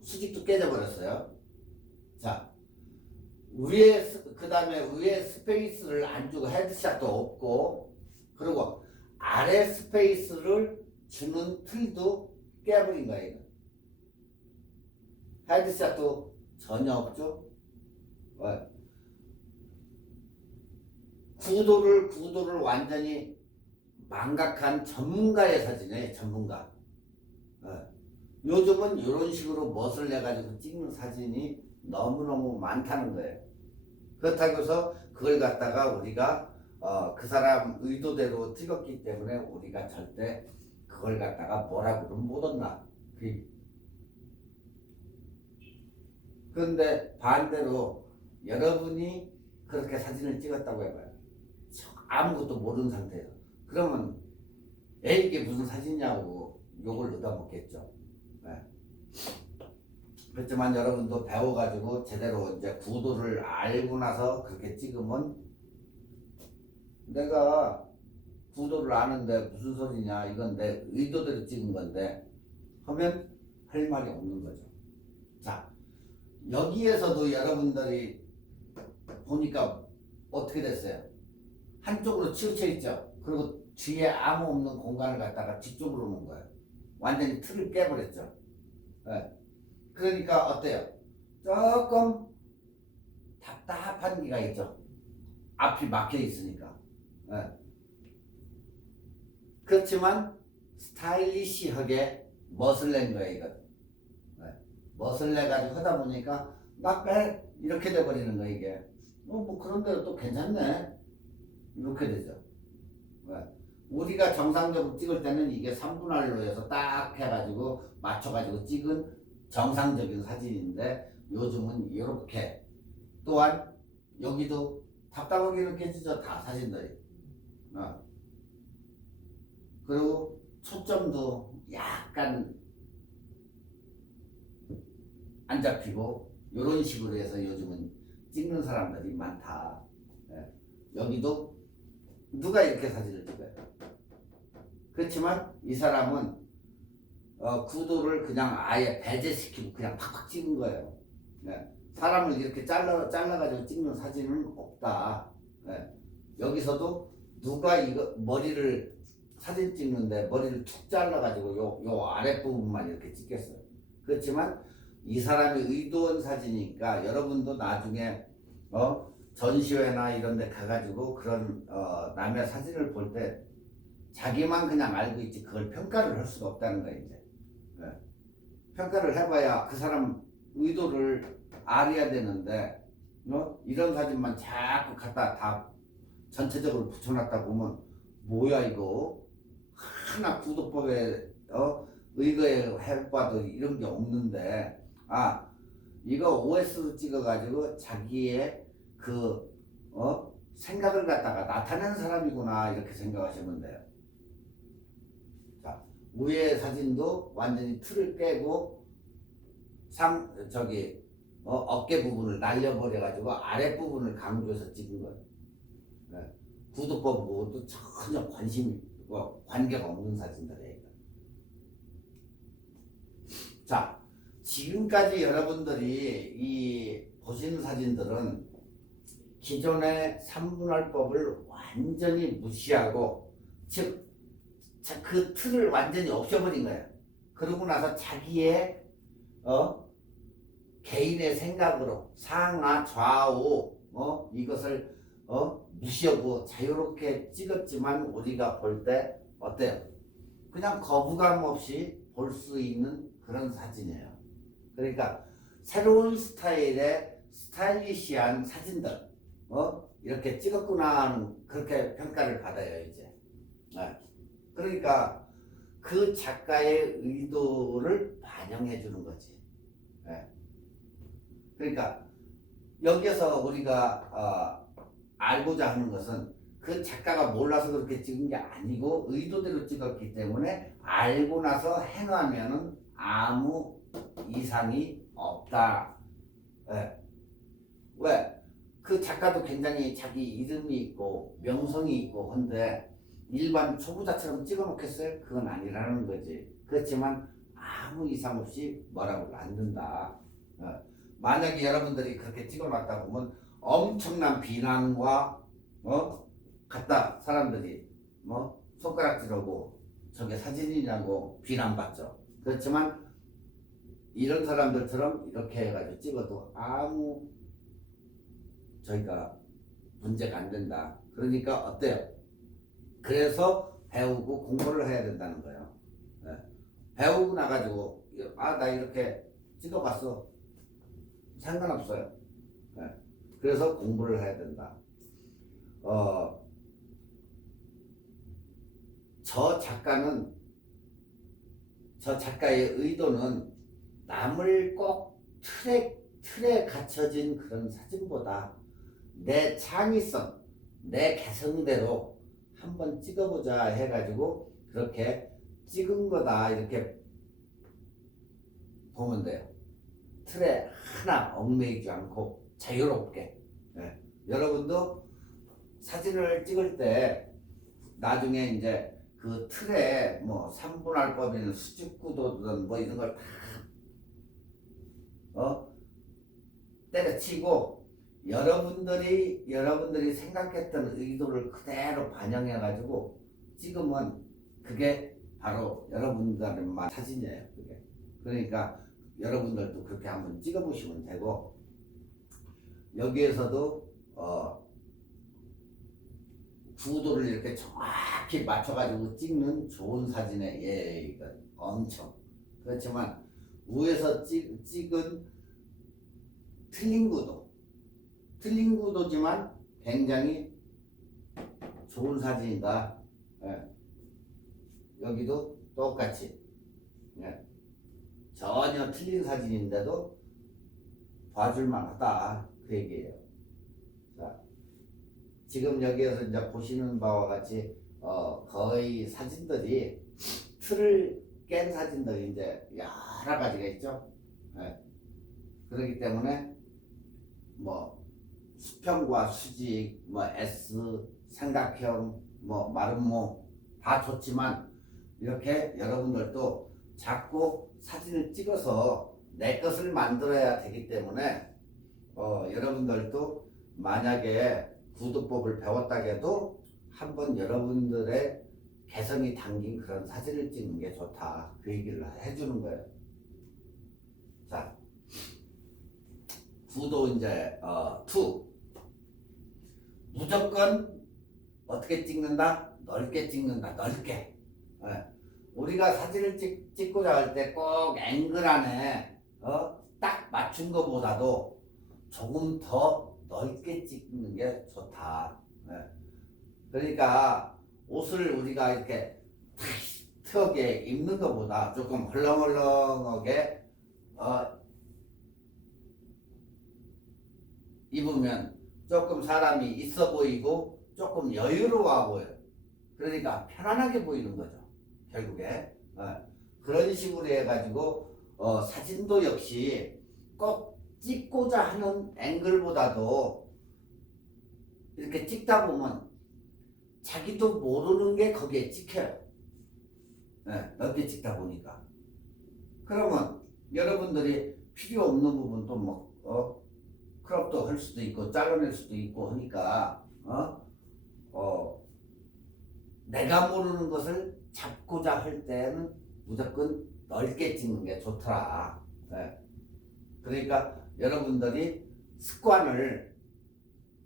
수직도 깨져버렸어요. 자 그 다음에 위에 스페이스를 안 주고 헤드샷도 없고 그리고 아래 스페이스를 주는 틀도 깨버린 거예요. 헤드샷도 전혀 없죠. 구도를 완전히 망각한 전문가의 사진이에요. 전문가. 요즘은 이런 식으로 멋을 내가지고 찍는 사진이 너무너무 많다는 거예요. 그렇다고 해서 그걸 갖다가 우리가 그 사람 의도대로 찍었기 때문에 우리가 절대 그걸 갖다가 뭐라고는 못 한다. 그런데 반대로 여러분이 그렇게 사진을 찍었다고 해봐요. 아무것도 모르는 상태에서. 그러면 이게 무슨 사진이냐고 욕을 얻어먹겠죠. 그렇지만 여러분도 배워가지고 제대로 이제 구도를 알고 나서 그렇게 찍으면 내가 구도를 아는데 무슨 소리냐 이건 내 의도대로 찍은 건데 하면 할 말이 없는 거죠. 자 여기에서도 여러분들이 보니까 어떻게 됐어요? 한쪽으로 치우쳐 있죠. 그리고 뒤에 아무 없는 공간을 갖다가 뒤쪽으로 놓은 거예요. 완전히 틀을 깨버렸죠. 그러니까 어때요? 조금 답답한 기가 있죠. 앞이 막혀 있으니까. 그렇지만 스타일리시하게 멋을 낸 거예요. 이거. 멋을 내가지고 하다 보니까 나 빼 이렇게 돼버리는 거예요. 이게 뭐 그런 대로 또 괜찮네 이렇게 되죠. 우리가 정상적으로 찍을 때는 이게 3분할로 해서 딱 해가지고 맞춰가지고 찍은 정상적인 사진인데 요즘은 이렇게 또한 여기도 답답하게 이렇게 찍죠. 다 사진들이. 그리고 초점도 약간 안 잡히고 이런 식으로 해서 요즘은 찍는 사람들이 많다. 여기도 누가 이렇게 사진을 찍어요? 그렇지만 이 사람은 구도를 그냥 아예 배제시키고 그냥 팍팍 찍은 거예요. 사람을 이렇게 잘라가지고 찍는 사진은 없다. 여기서도 누가 이거 머리를 사진 찍는데 머리를 툭 잘라가지고 요 아랫부분만 이렇게 찍겠어요. 그렇지만 이 사람이 의도한 사진이니까 여러분도 나중에 전시회나 이런 데 가가지고 그런 남의 사진을 볼 때 자기만 그냥 알고 있지 그걸 평가를 할 수가 없다는 거예요. 이제 평가를 해봐야 그 사람 의도를 알아야 되는데 이런 사진만 자꾸 갖다 다 전체적으로 붙여놨다 보면 뭐야 이거 하나 구도법에 의거에 해봐도 이런 게 없는데 이거 OS로 찍어가지고 자기의 그 생각을 갖다가 나타낸 사람이구나 이렇게 생각하시면 돼요. 자, 위에 사진도 완전히 틀을 깨고 어깨 부분을 날려버려가지고 아랫 부분을 강조해서 찍은 거예요. 네. 구도법하고도 전혀 관계가 없는 사진들이에요. 자, 지금까지 여러분들이 이 보시는 사진들은 기존의 삼분할법을 완전히 무시하고 즉 그 틀을 완전히 없애버린 거예요. 그러고 나서 자기의 개인의 생각으로 상하 좌우 이것을 무시하고 자유롭게 찍었지만 우리가 볼 때 어때요? 그냥 거부감 없이 볼 수 있는 그런 사진이에요. 그러니까 새로운 스타일의 스타일리시한 사진들 이렇게 찍었구나 하는 그렇게 평가를 받아요 이제. 그러니까 그 작가의 의도를 반영해 주는 거지. 그러니까 여기서 우리가 알고자 하는 것은 그 작가가 몰라서 그렇게 찍은 게 아니고 의도대로 찍었기 때문에 알고 나서 행하면은 아무 이상이 없다. 왜? 그 작가도 굉장히 자기 이름이 있고 명성이 있고 한데 일반 초보자처럼 찍어놓겠어요? 그건 아니라는 거지. 그렇지만 아무 이상 없이 뭐라고 안 된다. 만약에 여러분들이 그렇게 찍어놨다 보면 엄청난 비난과 갖다 사람들이 손가락질하고 저게 사진이냐고 비난받죠. 그렇지만 이런 사람들처럼 이렇게 해가지고 찍어도 아무 저희가 문제가 안 된다. 그러니까 어때요? 그래서 배우고 공부를 해야 된다는 거예요. 배우고 나가지고 나 이렇게 찍어봤어. 상관없어요. 그래서 공부를 해야 된다. 저 작가의 의도는 남을 꼭 틀에 갇혀진 그런 사진보다 내 창의성, 내 개성대로 한번 찍어보자 해가지고 그렇게 찍은 거다 이렇게 보면 돼요. 틀에 하나 얽매이지 않고 자유롭게. 여러분도 사진을 찍을 때 나중에 이제 그 틀에 뭐 삼분할법이든 수직구도든 뭐 이런 걸 다 때려치고 여러분들이 생각했던 의도를 그대로 반영해 가지고 찍으면 그게 바로 여러분들만 사진이에요. 그게. 그러니까 여러분들도 그렇게 한번 찍어 보시면 되고 여기에서도 구도를 이렇게 정확히 맞춰 가지고 찍는 좋은 사진의 예가 엄청. 그렇지만 위에서 찍은 틀린 구도지만 굉장히 좋은 사진이다. 여기도 똑같이 전혀 틀린 사진인데도 봐줄만 하다 그 얘기예요. 자, 지금 여기에서 이제 보시는 바와 같이 거의 사진들이 틀을 깬 사진들이 이제 여러 가지가 있죠. 그렇기 때문에 뭐 수평과 수직, 뭐 S, 삼각형, 뭐 마름모 다 좋지만 이렇게 여러분들도 자꾸 사진을 찍어서 내 것을 만들어야 되기 때문에 여러분들도 만약에 구도법을 배웠다 해도 한번 여러분들의 개성이 담긴 그런 사진을 찍는 게 좋다. 그 얘기를 해주는 거예요. 자, 구도 이제 2. 무조건 어떻게 찍는다? 넓게 찍는다. 넓게. 예. 우리가 사진을 찍고자 할 때 꼭 앵글 안에 딱 맞춘 것보다도 조금 더 넓게 찍는 게 좋다. 예. 그러니까 옷을 우리가 이렇게 타이트하게 입는 것보다 조금 헐렁헐렁하게 입으면 조금 사람이 있어 보이고 조금 여유로워 보여요. 그러니까 편안하게 보이는 거죠. 결국에 그런 식으로 해가지고 사진도 역시 꼭 찍고자 하는 앵글보다도 이렇게 찍다 보면 자기도 모르는 게 거기에 찍혀요. 넓게 찍다 보니까. 그러면 여러분들이 필요 없는 부분도 뭐 크롭도 할 수도 있고 잘라낼 수도 있고 하니까 내가 모르는 것을 잡고자 할 때는 무조건 넓게 찍는 게 좋더라. 그러니까 여러분들이 습관을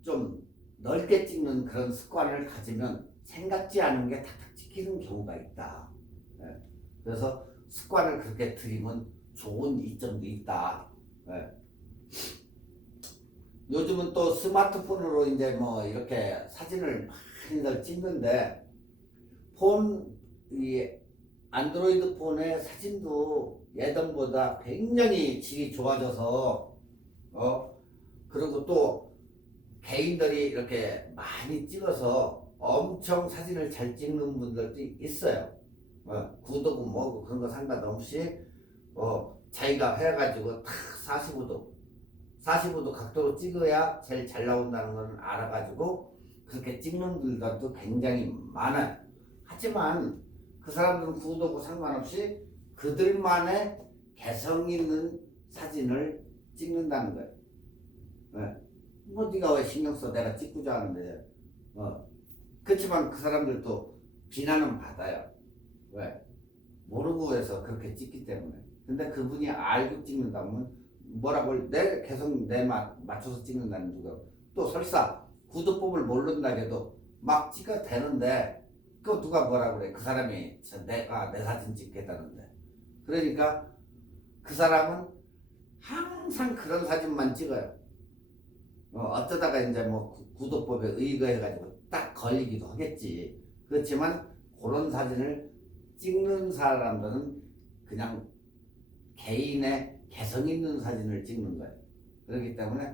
좀 넓게 찍는 그런 습관을 가지면 생각지 않은 게 탁탁 찍히는 경우가 있다. 그래서 습관을 그렇게 들이면 좋은 이점도 있다. 요즘은 또 스마트폰으로 이제 뭐 이렇게 사진을 많이들 찍는데 이 안드로이드 폰의 사진도 예전보다 굉장히 질이 좋아져서 그리고 또 개인들이 이렇게 많이 찍어서 엄청 사진을 잘 찍는 분들도 있어요. 구도고 뭐고 그런 거 상관없이 자기가 해가지고 탁 45도 각도로 찍어야 제일 잘 나온다는 걸 알아가지고 그렇게 찍는 분들도 굉장히 많아요. 하지만 그 사람들은 구도고 상관없이 그들만의 개성 있는 사진을 찍는다는 거예요. 뭐 네가 왜 신경 써? 내가 찍고자 하는데. 그렇지만 그 사람들도 비난은 받아요. 왜? 모르고 해서 그렇게 찍기 때문에. 근데 그분이 알고 찍는다면 뭐라고 내 개성 내 맞춰서 찍는다는 누가 또 설사 구도법을 모른다 해도 막 찍어도 되는데 그 누가 뭐라 그래? 그 사람이 내가 내 사진 찍겠다는데. 그러니까 그 사람은 항상 그런 사진만 찍어요. 어쩌다가 이제 뭐 구도법에 의거해가지고 딱 걸리기도 하겠지. 그렇지만 그런 사진을 찍는 사람들은 그냥 개인의 개성 있는 사진을 찍는 거예요. 그렇기 때문에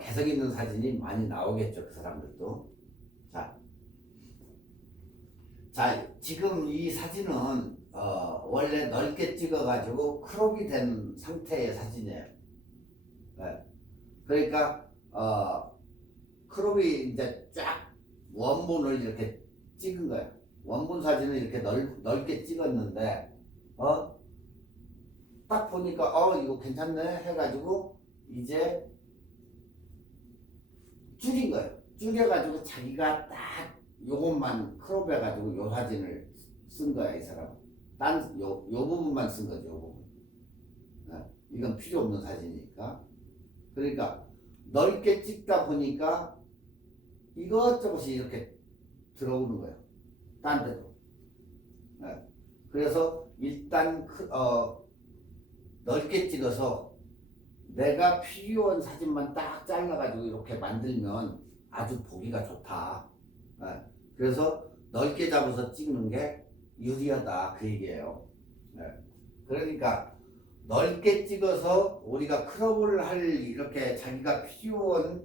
개성 있는 사진이 많이 나오겠죠. 그 사람들도. 자, 지금 이 사진은 원래 넓게 찍어가지고 크롭이 된 상태의 사진이에요. 그러니까 크롭이 이제 쫙 원본을 이렇게 찍은 거예요. 원본 사진을 이렇게 넓게 찍었는데 딱 보니까 이거 괜찮네 해가지고 이제 줄인 거예요. 줄여가지고 자기가 딱 요것만 크롭 해가지고 요 사진을 쓴 거야. 이 사람 요 부분만 쓴 거죠. 요 부분. 이건 필요 없는 사진이니까. 그러니까 넓게 찍다 보니까 이것저것이 이렇게 들어오는 거예요. 딴 데도. 그래서 일단 넓게 찍어서 내가 필요한 사진만 딱 잘라가지고 이렇게 만들면 아주 보기가 좋다. 그래서 넓게 잡아서 찍는 게 유리하다 그 얘기예요. 그러니까 넓게 찍어서 우리가 크롭을 할 이렇게 자기가 필요한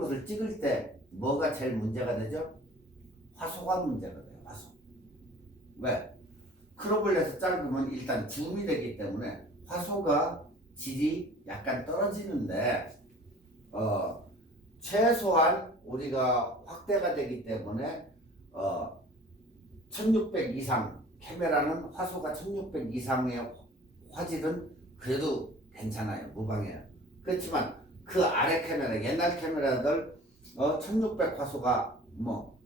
것을 찍을 때 뭐가 제일 문제가 되죠? 화소가 문제가 돼요. 화소. 왜? 크롭을 해서 짧으면 일단 줌이 되기 때문에 화소가 질이 약간 떨어지는데 최소한 우리가 확대가 되기 때문에 1600 이상 카메라는 화소가 1600 이상의 화질은 그래도 괜찮아요. 무방해요. 그렇지만 그 아래 카메라 옛날 카메라들 1600 화소가 뭐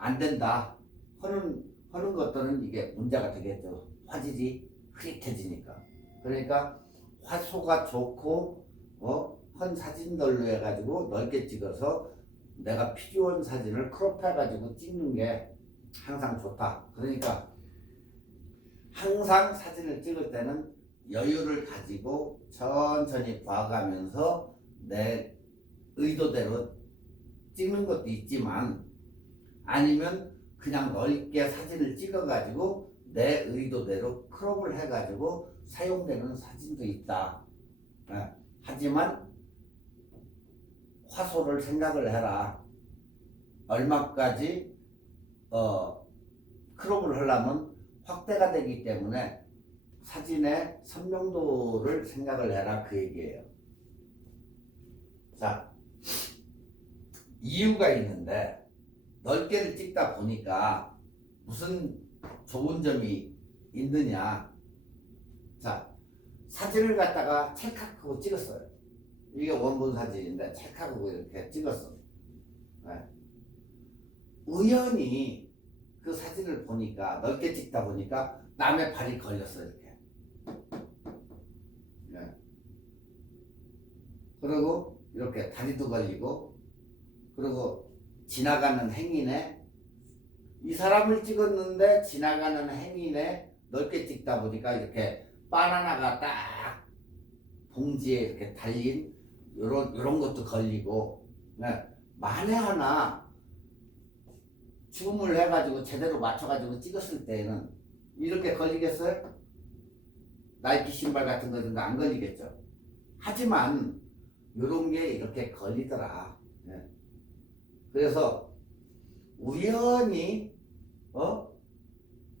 안 된다 하는 것들은 이게 문제가 되겠죠. 화질이 흐릿해지니까. 그러니까 화소가 좋고 헌 사진들로 해가지고 넓게 찍어서 내가 필요한 사진을 크롭해가지고 찍는 게 항상 좋다. 그러니까 항상 사진을 찍을 때는 여유를 가지고 천천히 봐가면서 내 의도대로 찍는 것도 있지만 아니면 그냥 넓게 사진을 찍어가지고 내 의도대로 크롭을 해가지고 사용되는 사진도 있다. 하지만 화소를 생각을 해라. 얼마까지 크롭을 하려면 확대가 되기 때문에 사진의 선명도를 생각을 해라 그 얘기예요. 자, 이유가 있는데 넓게를 찍다 보니까 무슨 좋은 점이 있느냐. 자, 사진을 갖다가 찰칵하고 찍었어요. 이게 원본 사진인데 찰칵하고 이렇게 찍었어. 네. 우연히 그 사진을 보니까 넓게 찍다 보니까 남의 발이 걸렸어 이렇게. 네. 그리고 이렇게 다리도 걸리고 그리고 지나가는 행인에 이 사람을 찍었는데 지나가는 행인에 넓게 찍다 보니까 이렇게 바나나가 딱 봉지에 이렇게 달린 요런 것도 걸리고. 네. 만에 하나 줌을 해가지고 제대로 맞춰가지고 찍었을 때는 이렇게 걸리겠어요? 나이키 신발 같은 거든가 안 걸리겠죠. 하지만 요런 게 이렇게 걸리더라. 네. 그래서 우연히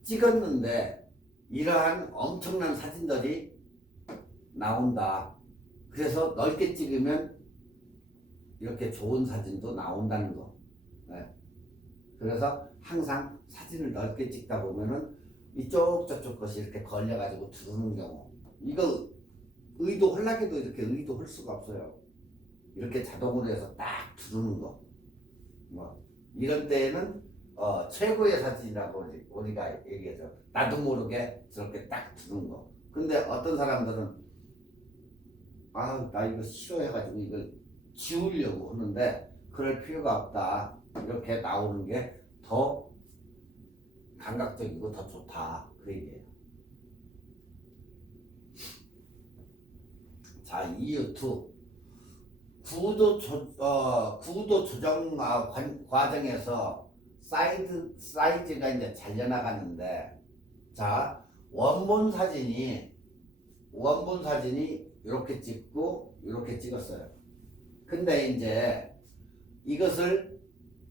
찍었는데 이러한 엄청난 사진들이 나온다. 그래서 넓게 찍으면 이렇게 좋은 사진도 나온다는 거. 네. 그래서 항상 사진을 넓게 찍다 보면은 이쪽 저쪽 것이 이렇게 걸려가지고 들어오는 경우, 이거 의도하려고 이렇게 의도할 수가 없어요. 이렇게 자동으로 해서 딱 들어오는 거. 뭐 이런 때에는 최고의 사진이라고 우리가 얘기하죠. 나도 모르게 저렇게 딱 들어오는 거. 근데 어떤 사람들은 나 이거 싫어해가지고 이걸 지우려고 하는데 그럴 필요가 없다. 이렇게 나오는 게 더 감각적이고 더 좋다. 그 얘기예요. 자, 이유 2. 구도 조정 과정에서 사이즈가 이제 잘려나가는데, 자, 원본 사진이 이렇게 찍고 이렇게 찍었어요. 근데 이제 이것을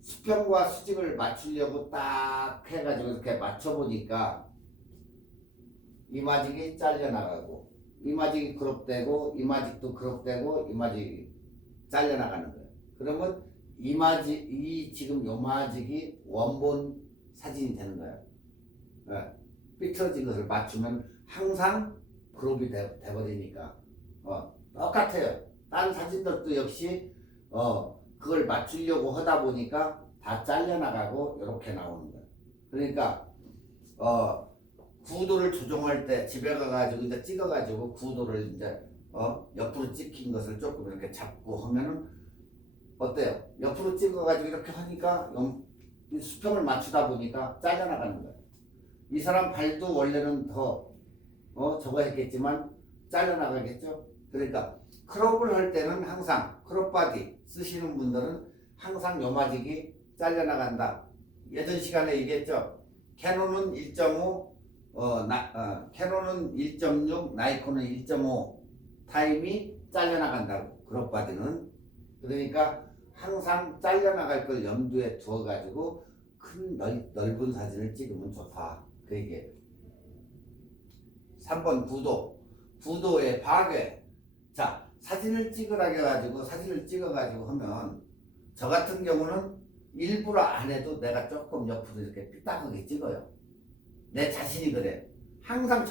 수평과 수직을 맞추려고 딱 해가지고 이렇게 맞춰보니까 이마직이 잘려나가고 이마직이 크롭되고 이마직도 크롭되고 이마직이 잘려나가는 거예요. 그러면 지금 요마직이 원본 사진이 되는 거예요. 네. 삐뚤어진 것을 맞추면 항상 크롭이 돼버리니까 똑같아요. 다른 사진들도 역시 그걸 맞추려고 하다 보니까 다 잘려나가고 이렇게 나오는 거예요. 그러니까 구도를 조정할 때 집에 가가지고 이제 찍어가지고 구도를 이제 옆으로 찍힌 것을 조금 이렇게 잡고 하면은 어때요? 옆으로 찍어가지고 이렇게 하니까 수평을 맞추다 보니까 잘려나가는 거예요. 이 사람 발도 원래는 더 저거 했겠지만 잘려나가겠죠. 그러니까 크롭을 할 때는 항상 크롭 바디 쓰시는 분들은 항상 요마직이 잘려나간다. 예전 시간에 얘기했죠. 캐논은 1.5, 캐논은 1.6, 나이콘은 1.5 타임이 잘려나간다고. 크롭 바디는. 그러니까 항상 잘려나갈 걸 염두에 두어가지고 큰 넓은 사진을 찍으면 좋다. 그 얘기예요. 3번 구도의 파괴. 자, 사진을 찍어가지고 하면 저 같은 경우는 일부러 안 해도 내가 조금 옆으로 이렇게 삐딱하게 찍어요. 내 자신이 그래. 항상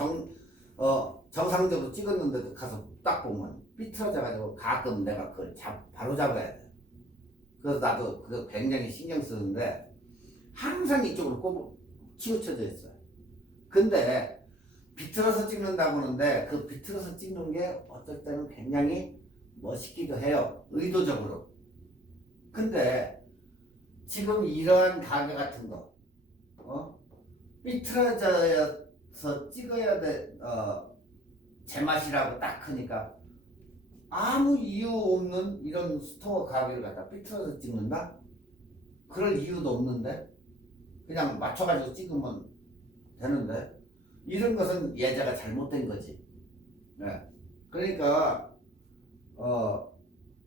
정상적으로 찍었는데도 가서 딱 보면 삐뚤어져가지고 가끔 내가 그걸 바로 잡아야 돼. 그래서 나도 그거 굉장히 신경 쓰는데 항상 이쪽으로 치우쳐져 있어요. 근데 비틀어서 찍는다고 하는데 그 비틀어서 찍는 게 어떨 때는 굉장히 멋있기도 해요. 의도적으로. 근데 지금 이러한 가게 같은 거 삐뚤어져서 찍어야 돼 제맛이라고 딱 하니까 아무 이유 없는 이런 스토어 가게를 갖다 삐뚤어서 찍는다? 그럴 이유도 없는데 그냥 맞춰가지고 찍으면 되는데 이런 것은 예제가 잘못된 거지. 네. 그러니까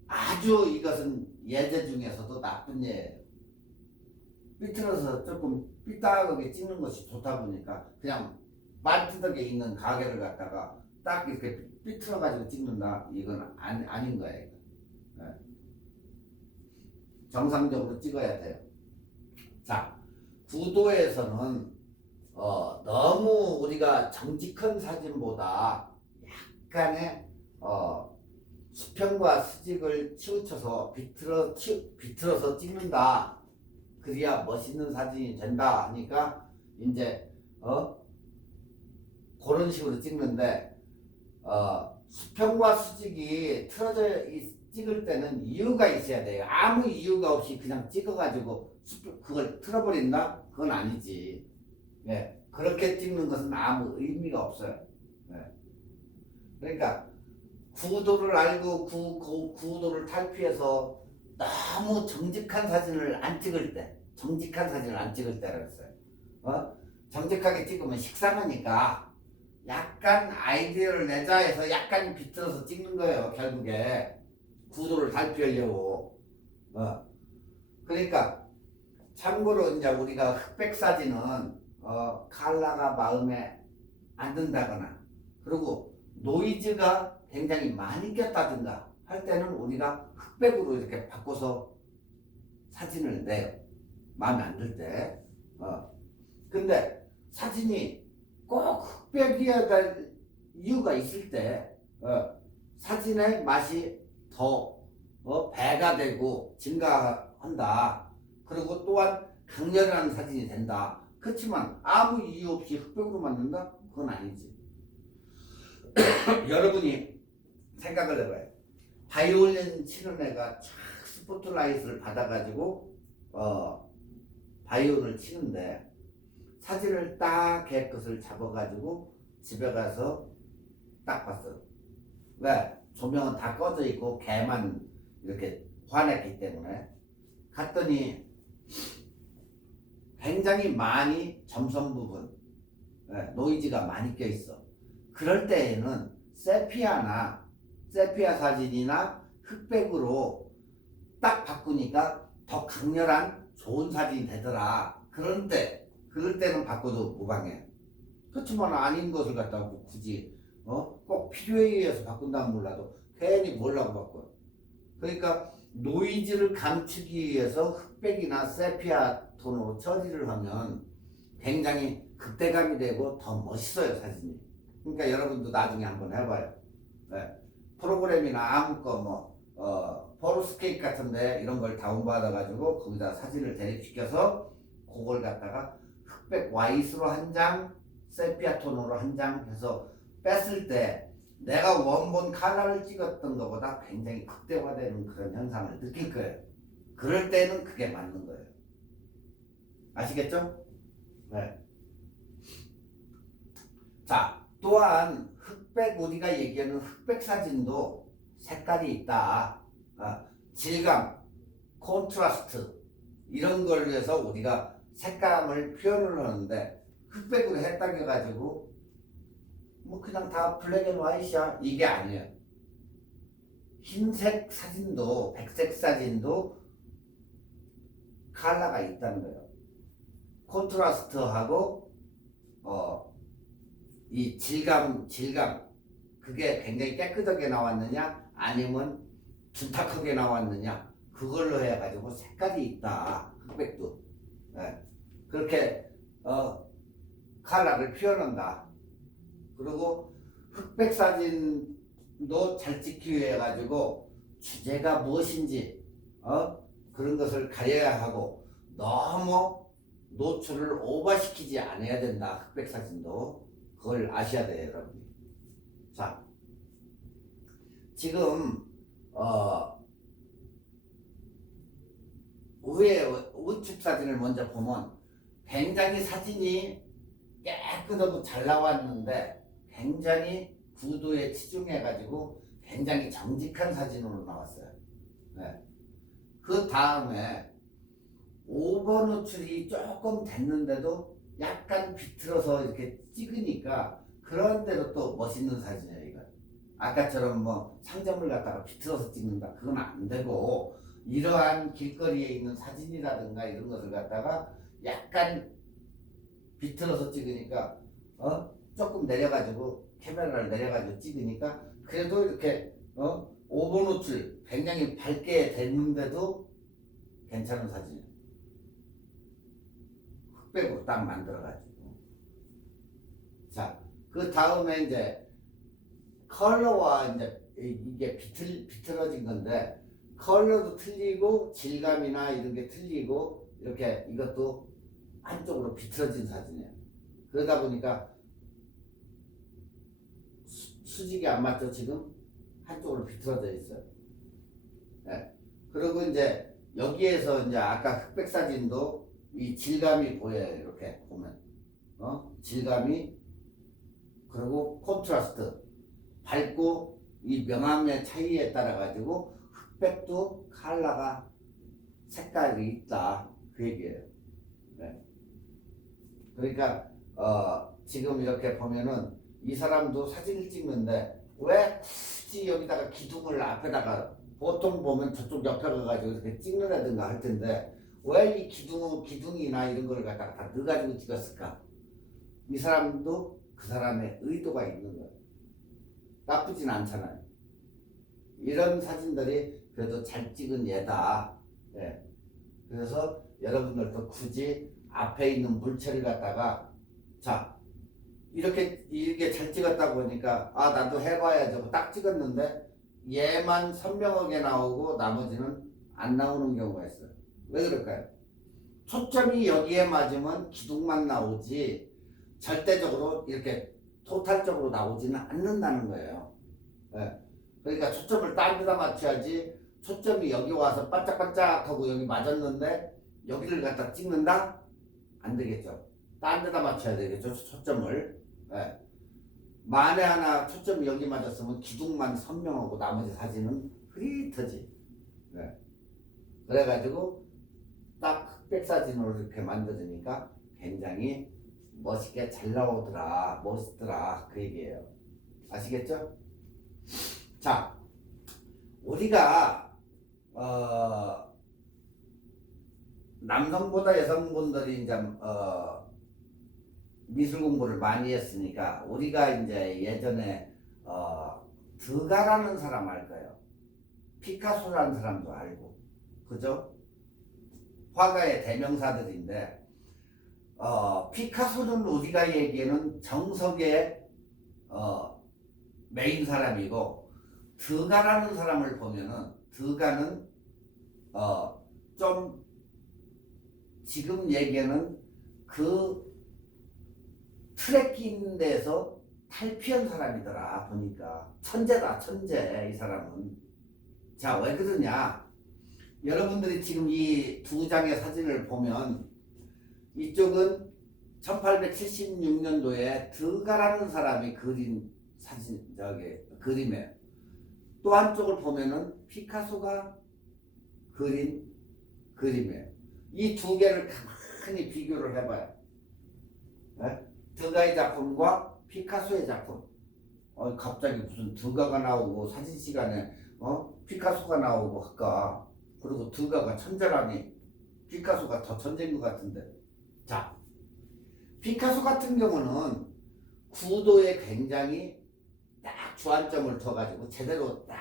아주 이것은 예제 중에서도 나쁜 예예요. 삐뚤어서 조금 삐딱하게 찍는 것이 좋다 보니까 그냥 말투덕에 있는 가게를 갖다가 딱 이렇게 삐뚤어가지고 찍는다. 이건 아닌 거예요. 네. 정상적으로 찍어야 돼요. 자, 구도에서는 너무 우리가 정직한 사진보다 약간의 수평과 수직을 치우쳐서 비틀어서 찍는다. 그래야 멋있는 사진이 된다 하니까 이제 그런 식으로 찍는데 수평과 수직이 틀어져 찍을 때는 이유가 있어야 돼요. 아무 이유가 없이 그냥 찍어가지고 그걸 틀어버린다? 그건 아니지. 예, 그렇게 찍는 것은 아무 의미가 없어요. 예. 그러니까 구도를 알고 구도를 탈피해서 너무 정직한 사진을 안 찍을 때, 라고 했어요. 정직하게 찍으면 식상하니까 약간 아이디어를 내자 해서 약간 비틀어서 찍는 거예요. 결국에 구도를 탈피하려고. 그러니까 참고로 이제 우리가 흑백 사진은 컬러가 마음에 안 든다거나 그리고 노이즈가 굉장히 많이 꼈다든가 할 때는 우리가 흑백으로 이렇게 바꿔서 사진을 내요. 마음에 안 들 때. 근데 사진이 꼭 흑백이어야 될 이유가 있을 때 사진의 맛이 더 배가 되고 증가한다. 그리고 또한 강렬한 사진이 된다. 그렇지만 아무 이유 없이 흑백으로 만든다? 그건 아니지. 여러분이 생각을 해봐요. 바이올린 치는 애가 쫙 스포트라이트를 받아가지고 바이올을 치는데 사진을 딱 걔 것을 잡아가지고 집에 가서 딱 봤어. 왜? 조명은 다 꺼져 있고 걔만 이렇게 환했기 때문에 갔더니 굉장히 많이 점선 부분 노이즈가 많이 껴 있어. 그럴 때에는 세피아 사진이나 흑백으로 딱 바꾸니까 더 강렬한 좋은 사진이 되더라. 그럴 때는 바꿔도 무방해. 그렇지만 아닌 것을 갖다가 굳이 꼭 필요에 의해서 바꾼다면 몰라도 괜히 뭐라고 바꿔. 그러니까 노이즈를 감추기 위해서 흑백이나 세피아 톤으로 처리를 하면 굉장히 극대감이 되고 더 멋있어요, 사진이. 그러니까 여러분도 나중에 한번 해봐요. 네. 프로그램이나 아무 거 포르스케이크 같은데 이런 걸 다운받아가지고 거기다 사진을 대립시켜서 그걸 갖다가 흑백 화이트로 한 장, 세피아 톤으로 한 장 해서 뺐을 때 내가 원본 컬러를 찍었던 것보다 굉장히 극대화되는 그런 현상을 느낄 거예요. 그럴 때는 그게 맞는 거예요. 아시겠죠? 네. 자, 또한 우리가 얘기하는 흑백 사진도 색깔이 있다. 질감, 콘트라스트 이런 걸 위해서 우리가 색감을 표현을 하는데 흑백으로 했다고 해가지고 뭐 그냥 다 블랙 앤 화이트야 이게 아니에요. 흰색 사진도 백색 사진도 컬러가 있다는 거예요. 콘트라스트하고 이 질감 그게 굉장히 깨끗하게 나왔느냐 아니면 둔탁하게 나왔느냐 그걸로 해가지고 색깔이 있다. 흑백도 그렇게 컬러를 표현한다. 그리고 흑백 사진도 잘 찍기 위해 가지고 주제가 무엇인지 그런 것을 가려야 하고 너무 노출을 오버시키지 않아야 된다. 흑백 사진도 그걸 아셔야 돼요, 여러분. 자, 지금 위에 우측 사진을 먼저 보면 굉장히 사진이 깨끗하고 잘 나왔는데 굉장히 구도에 치중해가지고 굉장히 정직한 사진으로 나왔어요. 네. 그 다음에 오버 노출이 조금 됐는데도 약간 비틀어서 이렇게 찍으니까 그런 대로 또 멋있는 사진이에요, 이거. 아까처럼 뭐 상점을 갖다가 비틀어서 찍는다. 그건 안 되고 이러한 길거리에 있는 사진이라든가 이런 것을 갖다가 약간 비틀어서 찍으니까 조금 내려가지고 카메라를 내려가지고 찍으니까 그래도 이렇게 오버 노출 굉장히 밝게 됐는데도 괜찮은 사진이에요. 흑백으로 딱 만들어가지고. 자, 그 다음에 이제 컬러와 이제 이게 비틀어진 건데 컬러도 틀리고 질감이나 이런 게 틀리고 이렇게 이것도 한쪽으로 비틀어진 사진이에요. 그러다 보니까 수직이 안 맞죠, 지금? 한쪽으로 비틀어져 있어요. 네. 그리고 이제 여기에서 이제 아까 흑백 사진도 이 질감이 보여요. 이렇게 보면 질감이 그리고 콘트라스트 밝고 이 명암의 차이에 따라 가지고 흑백도 컬러가 색깔이 있다 그 얘기예요. 네. 그러니까 지금 이렇게 보면은 이 사람도 사진을 찍는데 왜 굳이 여기다가 기둥을 앞에다가 보통 보면 저쪽 옆에 가가지고 이렇게 찍는다든가 할 텐데 왜 이 기둥이나 이런 걸 갖다가 다 넣어가지고 찍었을까? 이 사람도 그 사람의 의도가 있는 거예요. 나쁘진 않잖아요. 이런 사진들이 그래도 잘 찍은 예다. 네. 그래서 여러분들도 굳이 앞에 있는 물체를 갖다가 자 이렇게 잘 찍었다 보니까 아 나도 해봐야죠. 딱 찍었는데 얘만 선명하게 나오고 나머지는 안 나오는 경우가 있어요. 왜 그럴까요? 초점이 여기에 맞으면 기둥만 나오지 절대적으로 이렇게 토탈적으로 나오지는 않는다는 거예요. 네. 그러니까 초점을 딴 데다 맞춰야지 초점이 여기 와서 반짝반짝하고 여기 맞았는데 여기를 갖다 찍는다? 안 되겠죠. 딴 데다 맞춰야 되겠죠, 초점을. 네. 만에 하나 초점이 여기 맞았으면 기둥만 선명하고 나머지 사진은 흐릿하지. 네. 그래가지고 딱 흑백 사진으로 이렇게 만들어지니까 굉장히 멋있게 잘 나오더라, 멋있더라 그 얘기예요. 아시겠죠? 자, 우리가 남성보다 여성분들이 이제 미술 공부를 많이 했으니까 우리가 이제 예전에 드가라는 사람 알까요? 피카소라는 사람도 알고, 그죠? 화가의 대명사들인데 피카소는 우리가 얘기하는 정석의 메인 사람이고 드가라는 사람을 보면은 드가는 좀 지금 얘기하는 그 트레킹 데서 탈피한 사람이더라 보니까. 천재다, 천재 이 사람은. 자, 왜 그러냐, 여러분들이 지금 이 두 장의 사진을 보면 이쪽은 1876년도에 드가라는 사람이 그린 사진, 그림이에요. 또 한쪽을 보면은 피카소가 그린 그림이에요. 이 두 개를 가만히 비교를 해봐요. 네? 드가의 작품과 피카소의 작품. 갑자기 무슨 드가가 나오고 사진 시간에 피카소가 나오고 할까? 그리고 드가가 천재라니 피카소가 더 천재인 것 같은데. 자, 피카소 같은 경우는 구도에 굉장히 딱 주안점을 둬가지고 제대로 딱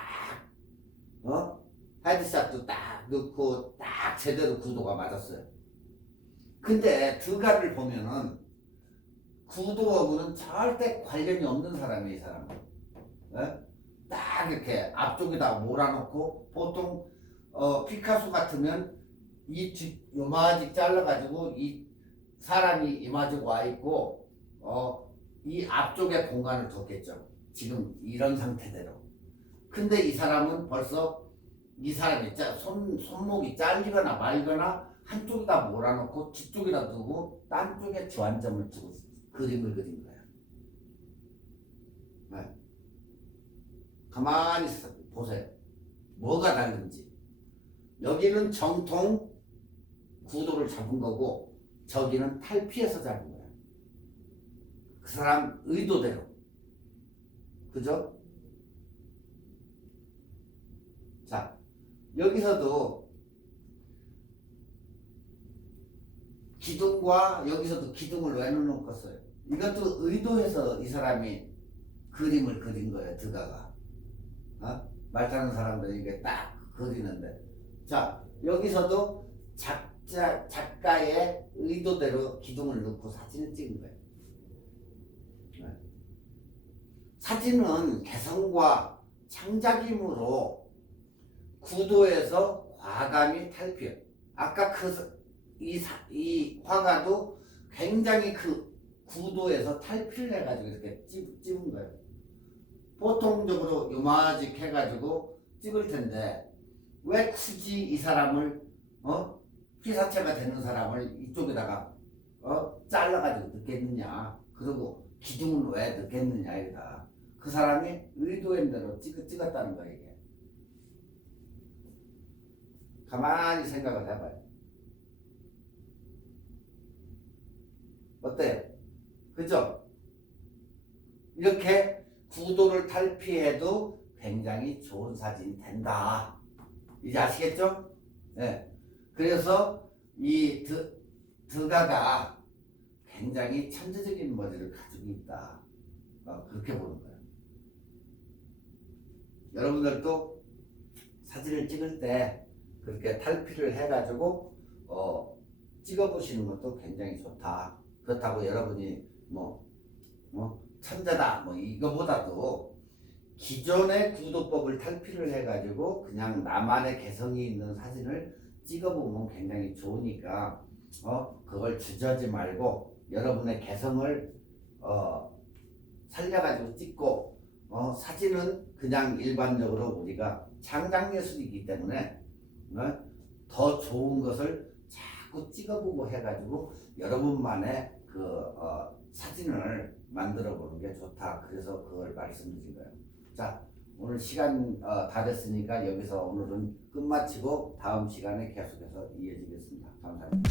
헤드샷도 딱 넣고 딱 제대로 구도가 맞았어요. 근데 드가를 보면은 구도하고는 절대 관련이 없는 사람이에요, 이 사람은. 네? 딱 이렇게 앞쪽에다 몰아놓고 보통 피카소 같으면 이 뒷 요마직 잘라가지고 이 사람이 이마저고 와 있고 이 앞쪽에 공간을 뒀겠죠. 지금 이런 상태대로. 근데 이 사람은 벌써 이 사람이 손목이 잘리거나 말거나 한쪽에다 몰아놓고 뒤쪽에다 두고 딴 쪽에 주안점을 주고 그림을 그린 거야. 네. 가만히 보세요. 뭐가 다른지. 여기는 정통 구도를 잡은 거고 저기는 탈피해서 잡은 거야. 그 사람 의도대로. 그죠? 자, 여기서도 기둥과 여기서도 기둥을 왜 넣었어요? 이것도 의도해서 이 사람이 그림을 그린 거예요. 드가가. 말 타는 사람들이 이게 딱 그리는데. 자, 여기서도 작가의 의도대로 기둥을 넣고 사진을 찍은 거예요. 네. 사진은 개성과 창작임으로 구도에서 과감히 탈피해요. 아까 이 화가도 굉장히 그 구도에서 탈피를 해가지고 이렇게 찍은 거예요. 보통적으로 요마직 해가지고 찍을 텐데 왜 굳이 이 사람을 피사체가 되는 사람을 이쪽에다가 잘라가지고 넣겠느냐. 그리고 기둥을 왜 넣겠느냐 이다. 그 사람이 의도한 대로 찍었다는 거예요. 이게. 가만히 생각을 해봐요. 어때요? 그죠? 이렇게 구도를 탈피해도 굉장히 좋은 사진이 된다. 이제 아시겠죠? 네. 그래서 이 드가가 굉장히 천재적인 머리를 가지고 있다. 그렇게 보는 거예요. 여러분들도 사진을 찍을 때 그렇게 탈피를 해가지고 찍어보시는 것도 굉장히 좋다. 그렇다고 여러분이 천재다 이거보다도 기존의 구도법을 탈피를 해가지고 그냥 나만의 개성이 있는 사진을 찍어보면 굉장히 좋으니까 그걸 주저하지 말고 여러분의 개성을 살려가지고 찍고 사진은 그냥 일반적으로 우리가 창작예술이기 때문에 더 좋은 것을 자꾸 찍어보고 해가지고 여러분만의 그 사진을 만들어 보는 게 좋다. 그래서 그걸 말씀드린 거예요. 자, 오늘 시간 다 됐으니까 여기서 오늘은 끝마치고 다음 시간에 계속해서 이어지겠습니다. 감사합니다.